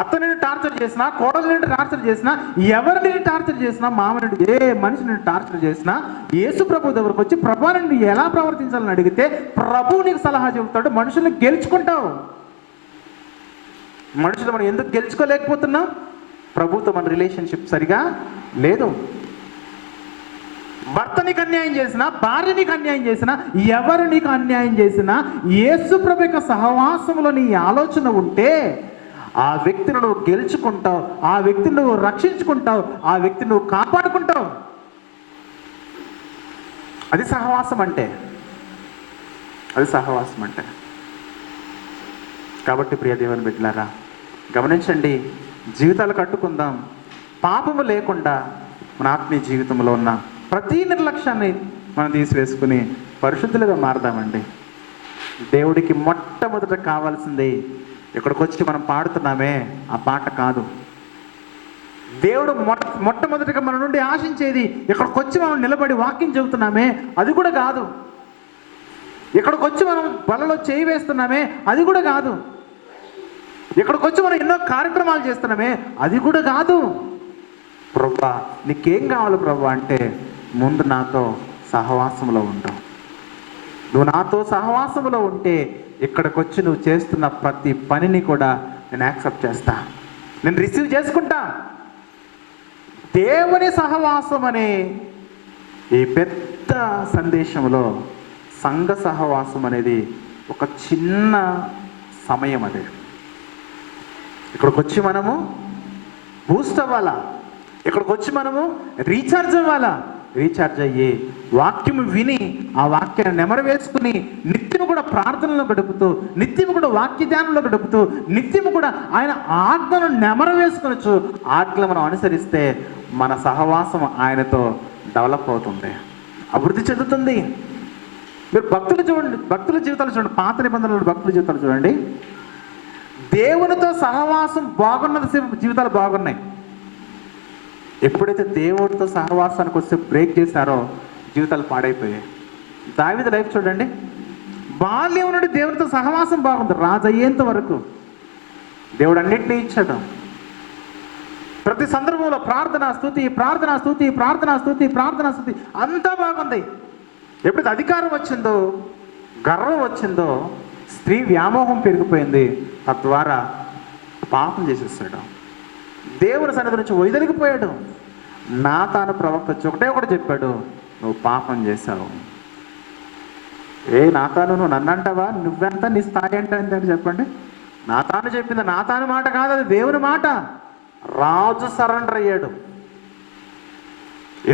అత్త నిన్ను టార్చర్ చేసినా, కోడలు నిన్ను టార్చర్ చేసినా, ఎవరు నిన్ను టార్చర్ చేసినా, మామ నుండి ఏ మనిషి నిన్ను టార్చర్ చేసినా, యేసు ప్రభు దగ్గరకు వచ్చి ప్రభు నుండి ఎలా ప్రవర్తించాలని అడిగితే ప్రభు నీకు సలహా చెబుతాడు. మనుషుల్ని గెలుచుకుంటావు. మనుషులు మనం ఎందుకు గెలుచుకోలేకపోతున్నాం? ప్రభుతో మన రిలేషన్షిప్ సరిగా లేదు. భర్త నీకు అన్యాయం చేసినా, భార్య నీకు అన్యాయం చేసినా, ఎవరు నీకు అన్యాయం చేసినా, యేసు ప్రభు యొక్క సహవాసంలో నీ ఆలోచన ఉంటే ఆ వ్యక్తిని నువ్వు గెలుచుకుంటావు, ఆ వ్యక్తిని నువ్వు రక్షించుకుంటావు, ఆ వ్యక్తిని నువ్వు కాపాడుకుంటావు. అది సహవాసం అంటే, అది సహవాసం అంటే. కాబట్టి ప్రియ దేవుని బిడ్డలారా, గమనించండి, జీవితాలు కట్టుకుందాం. పాపము లేకుండా మన ఆత్మీయ జీవితంలో ఉన్న ప్రతి నిర్లక్ష్యాన్ని మనం తీసివేసుకుని పరిశుద్ధులుగా మారదామండి. దేవుడికి మొట్టమొదట కావాల్సింది ఇక్కడికి వచ్చి మనం పాడుతున్నామే ఆ పాట కాదు. దేవుడు మొట్టమొదటిగా మన నుండి ఆశించేది ఇక్కడికి వచ్చి మనం నిలబడి వాక్యం చెబుతున్నామే అది కూడా కాదు. ఇక్కడికి వచ్చి మనం బలలో చేయి వేస్తున్నామే అది కూడా కాదు. ఇక్కడికి వచ్చి మనం ఎన్నో కార్యక్రమాలు చేస్తున్నామే అది కూడా కాదు. ప్రభువా, నీకేం కావాలి ప్రభువా అంటే, ముందు నాతో సహవాసంలో ఉంటావు. నువ్వు నాతో సహవాసంలో ఉంటే ఇక్కడికి వచ్చి నువ్వు చేస్తున్న ప్రతి పనిని కూడా నేను యాక్సెప్ట్ చేస్తా, నేను రిసీవ్ చేసుకుంటా. దేవుని సహవాసం అనే ఈ పెద్ద సందేశంలో సంఘ సహవాసం అనేది ఒక చిన్న సమయం. అదే ఇక్కడికి వచ్చి మనము బూస్ట్ అవ్వాలా, ఇక్కడికి వచ్చి మనము రీఛార్జ్ అవ్వాలా. రీఛార్జ్ అయ్యి వాక్యము విని ఆ వాక్యాన్ని నెమరు వేసుకుని నిత్యము కూడా ప్రార్థనలో గడుపుతూ, నిత్యము కూడా వాక్య ధ్యానంలో గడుపుతూ, నిత్యము కూడా ఆయన ఆజ్ఞను నెమరు వేసుకొనొచ్చు. ఆజ్ఞలు మనం అనుసరిస్తే మన సహవాసం ఆయనతో డెవలప్ అవుతుంది, అభివృద్ధి చెందుతుంది. మీరు భక్తులు చూడండి, భక్తుల జీవితాలు చూడండి, పాత నిబంధనలు భక్తుల జీవితాలు చూడండి. దేవునితో సహవాసం బాగున్నది జీవితాలు బాగున్నాయి. ఎప్పుడైతే దేవుడితో సహవాసానికి వస్తే బ్రేక్ చేశారో జీవితాలు పాడైపోయాయి. దావీదు లైఫ్ చూడండి, బాల్యం నుండి దేవుడితో సహవాసం బాగుంది, రాజు అయ్యేంత వరకు దేవుడు అన్నింటినీ ఇచ్చాడు. ప్రతి సందర్భంలో ప్రార్థన స్తుతి, ప్రార్థన స్తుతి, ప్రార్థన స్తుతి, ప్రార్థన స్తుతి అంతా బాగుంది. ఎప్పుడైతే అధికారం వచ్చిందో, గర్వం వచ్చిందో, స్త్రీ వ్యామోహం పెరిగిపోయింది, తద్వారా పాపం చేసేస్తాడు. దేవుని సన్నిధి నుంచి వైదొలిగిపోయాడు. నాతాను ప్రవక్త వచ్చి ఒకటే చెప్పాడు, నువ్వు పాపం చేశావు. నాతాను, నువ్వు నన్ను అంటావా? నువ్వెంత, నీ స్థాయి ఏంటంటే చెప్పండి. నాతాను చెప్పింది నాతాను మాట కాదు, అది దేవుని మాట. రాజు సరెండర్ అయ్యాడు.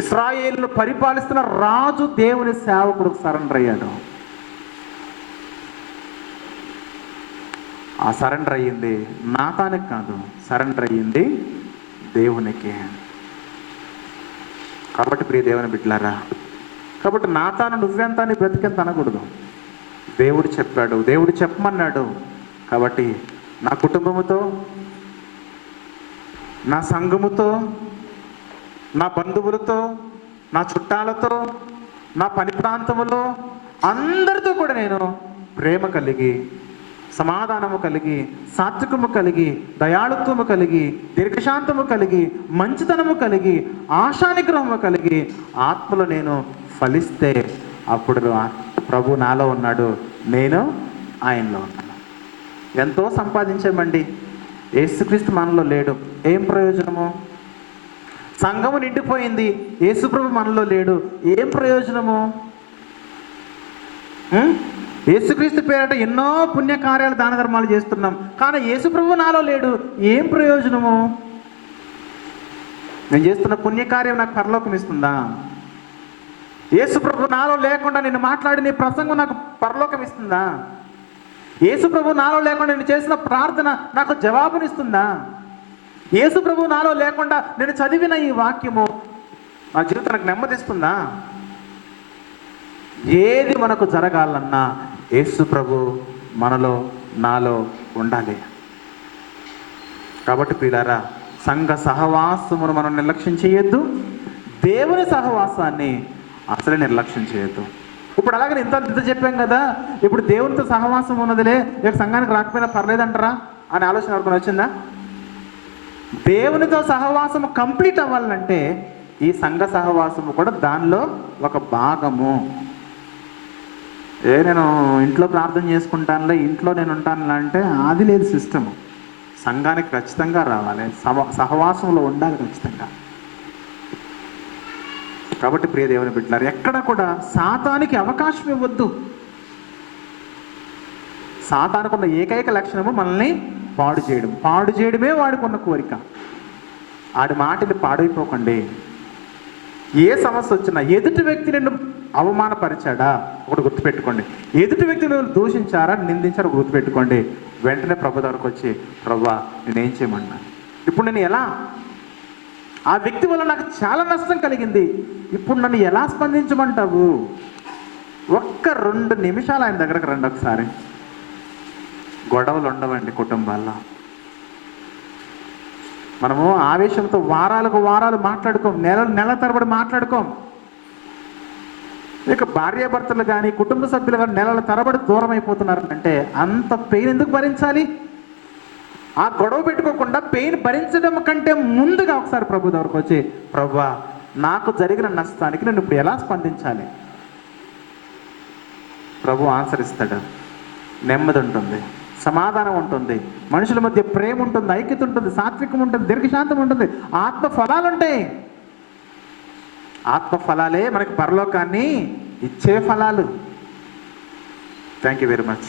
ఇశ్రాయేలును పరిపాలిస్తున్న రాజు దేవుని సేవకుడు సరెండర్ అయ్యాడు. ఆ సరెండర్ అయ్యింది నాతానికి కాదు, సరెండర్ అయ్యింది దేవునికి. కాబట్టి ప్రియ దేవుని బిడ్డలారా, కాబట్టి నాతాను నువ్వెంత అని బ్రతికెంత అనకూడదు. దేవుడు చెప్పాడు, దేవుడు చెప్పమన్నాడు. కాబట్టి నా కుటుంబముతో, నా సంఘముతో, నా బంధువులతో, నా చుట్టాలతో, నా పని ప్రాంతములో అందరితో కూడా నేను ప్రేమ కలిగి, సమాధానము కలిగి, సాత్వికము కలిగి, దయాళుత్వము కలిగి, దీర్ఘశాంతము కలిగి, మంచితనము కలిగి, ఆశానిగ్రహము కలిగి ఆత్మలో నేను ఫలిస్తే అప్పుడు ప్రభు నాలో ఉన్నాడు, నేను ఆయనలో ఉన్నాను. ఎంతో సంపాదించామండి, యేసుక్రీస్తు మనలో లేడు, ఏం ప్రయోజనము? సంఘము నిండిపోయింది, యేసుప్రభు మనలో లేడు, ఏం ప్రయోజనము? యేసుక్రీస్తు పేరట ఎన్నో పుణ్యకార్యాలు దాన ధర్మాలు చేస్తున్నాం, కానీ యేసుప్రభు నాలో లేడు, ఏం ప్రయోజనము? నేను చేస్తున్న పుణ్యకార్యం నాకు పరలోకం ఇస్తుందా? యేసుప్రభు నాలో లేకుండా నేను మాట్లాడి నీ ప్రసంగం నాకు పరలోకం ఇస్తుందా? యేసుప్రభు నాలో లేకుండా నేను చేసిన ప్రార్థన నాకు జవాబునిస్తుందా? యేసుప్రభు నాలో లేకుండా నేను చదివిన ఈ వాక్యము నా జీవితానికి నెమ్మదిస్తుందా? ఏది మనకు జరగాలన్నా యేసుప్రభు మనలో నాలో ఉండాలి. కాబట్టి ప్రియులారా, సంఘ సహవాసమును మనం నిర్లక్ష్యం చేయొద్దు, దేవుని సహవాసాన్ని అసలే నిర్లక్ష్యం చేయొద్దు. ఇప్పుడు అలాగే ఇంత చెప్పాం కదా, ఇప్పుడు దేవునితో సహవాసం ఉన్నదిలే, ఇక సంఘానికి రాకపోయినా పర్లేదంటారా అనే ఆలోచన వరకు వచ్చిందా? దేవునితో సహవాసము కంప్లీట్ అవ్వాలంటే ఈ సంఘ సహవాసము కూడా దానిలో ఒక భాగము. నేను ఇంట్లో ప్రార్థన చేసుకుంటానులే, ఇంట్లో నేను ఉంటానులే అంటే అది లేదు సిస్టము. సంఘానికి ఖచ్చితంగా రావాలి, సహవాసంలో ఉండాలి ఖచ్చితంగా. కాబట్టి ప్రియ దేవుని బిడ్డలారా, ఎక్కడ కూడా సాతానికి అవకాశం ఇవ్వద్దు. సాతానుకున్న ఏకైక లక్షణము మనల్ని పాడు చేయడం, పాడు చేయడమే వాడికున్న కోరిక. ఆడి మాటలు పాడైపోకండి. ఏ సమస్య వచ్చినా ఎదుటి వ్యక్తి నిన్ను అవమానపరిచాడా ఒకటి గుర్తుపెట్టుకోండి, ఎదుటి వ్యక్తి నువ్వు దూషించారా నిందించారా గుర్తుపెట్టుకోండి. వెంటనే ప్రభు దగ్గరకు వచ్చి, ప్రభువా నేనేం చేయమన్నా, ఇప్పుడు నేను ఎలా, ఆ వ్యక్తి వల్ల నాకు చాలా నష్టం కలిగింది, ఇప్పుడు నన్ను ఎలా స్పందించమంటావు? ఒక్క 2 నిమిషాలు ఆయన దగ్గరకు రండి ఒకసారి. గొడవలు ఉండవండి కుటుంబాల్లో. మనము ఆవేశంతో వారాలకు వారాలు మాట్లాడుకోం, నెల తరబడి మాట్లాడుకోం. ఇక భార్యాభర్తలు కానీ కుటుంబ సభ్యులు కానీ నెలల తరబడి దూరం అయిపోతున్నారు అంటే అంత పెయిన్ ఎందుకు భరించాలి? ఆ గొడవ పెట్టుకోకుండా పెయిన్ భరించడం కంటే ముందుగా ఒకసారి ప్రభు దగ్గరకు వచ్చి, ప్రభువా నాకు జరిగిన నష్టానికి నేను ఇప్పుడు ఎలా స్పందించాలి? ప్రభు ఆన్సర్ ఇస్తాడు. నెమ్మది ఉంటుంది, సమాధానం ఉంటుంది, మనుషుల మధ్య ప్రేమ ఉంటుంది, ఐక్యత ఉంటుంది, సాత్వికం ఉంటుంది, దీర్ఘశాంతం ఉంటుంది, ఆత్మ ఫలాలు ఉంటాయి. ఆత్మ ఫలాలే మనకి పరలోకాన్ని ఇచ్చే ఫలాలు. Thank you very much.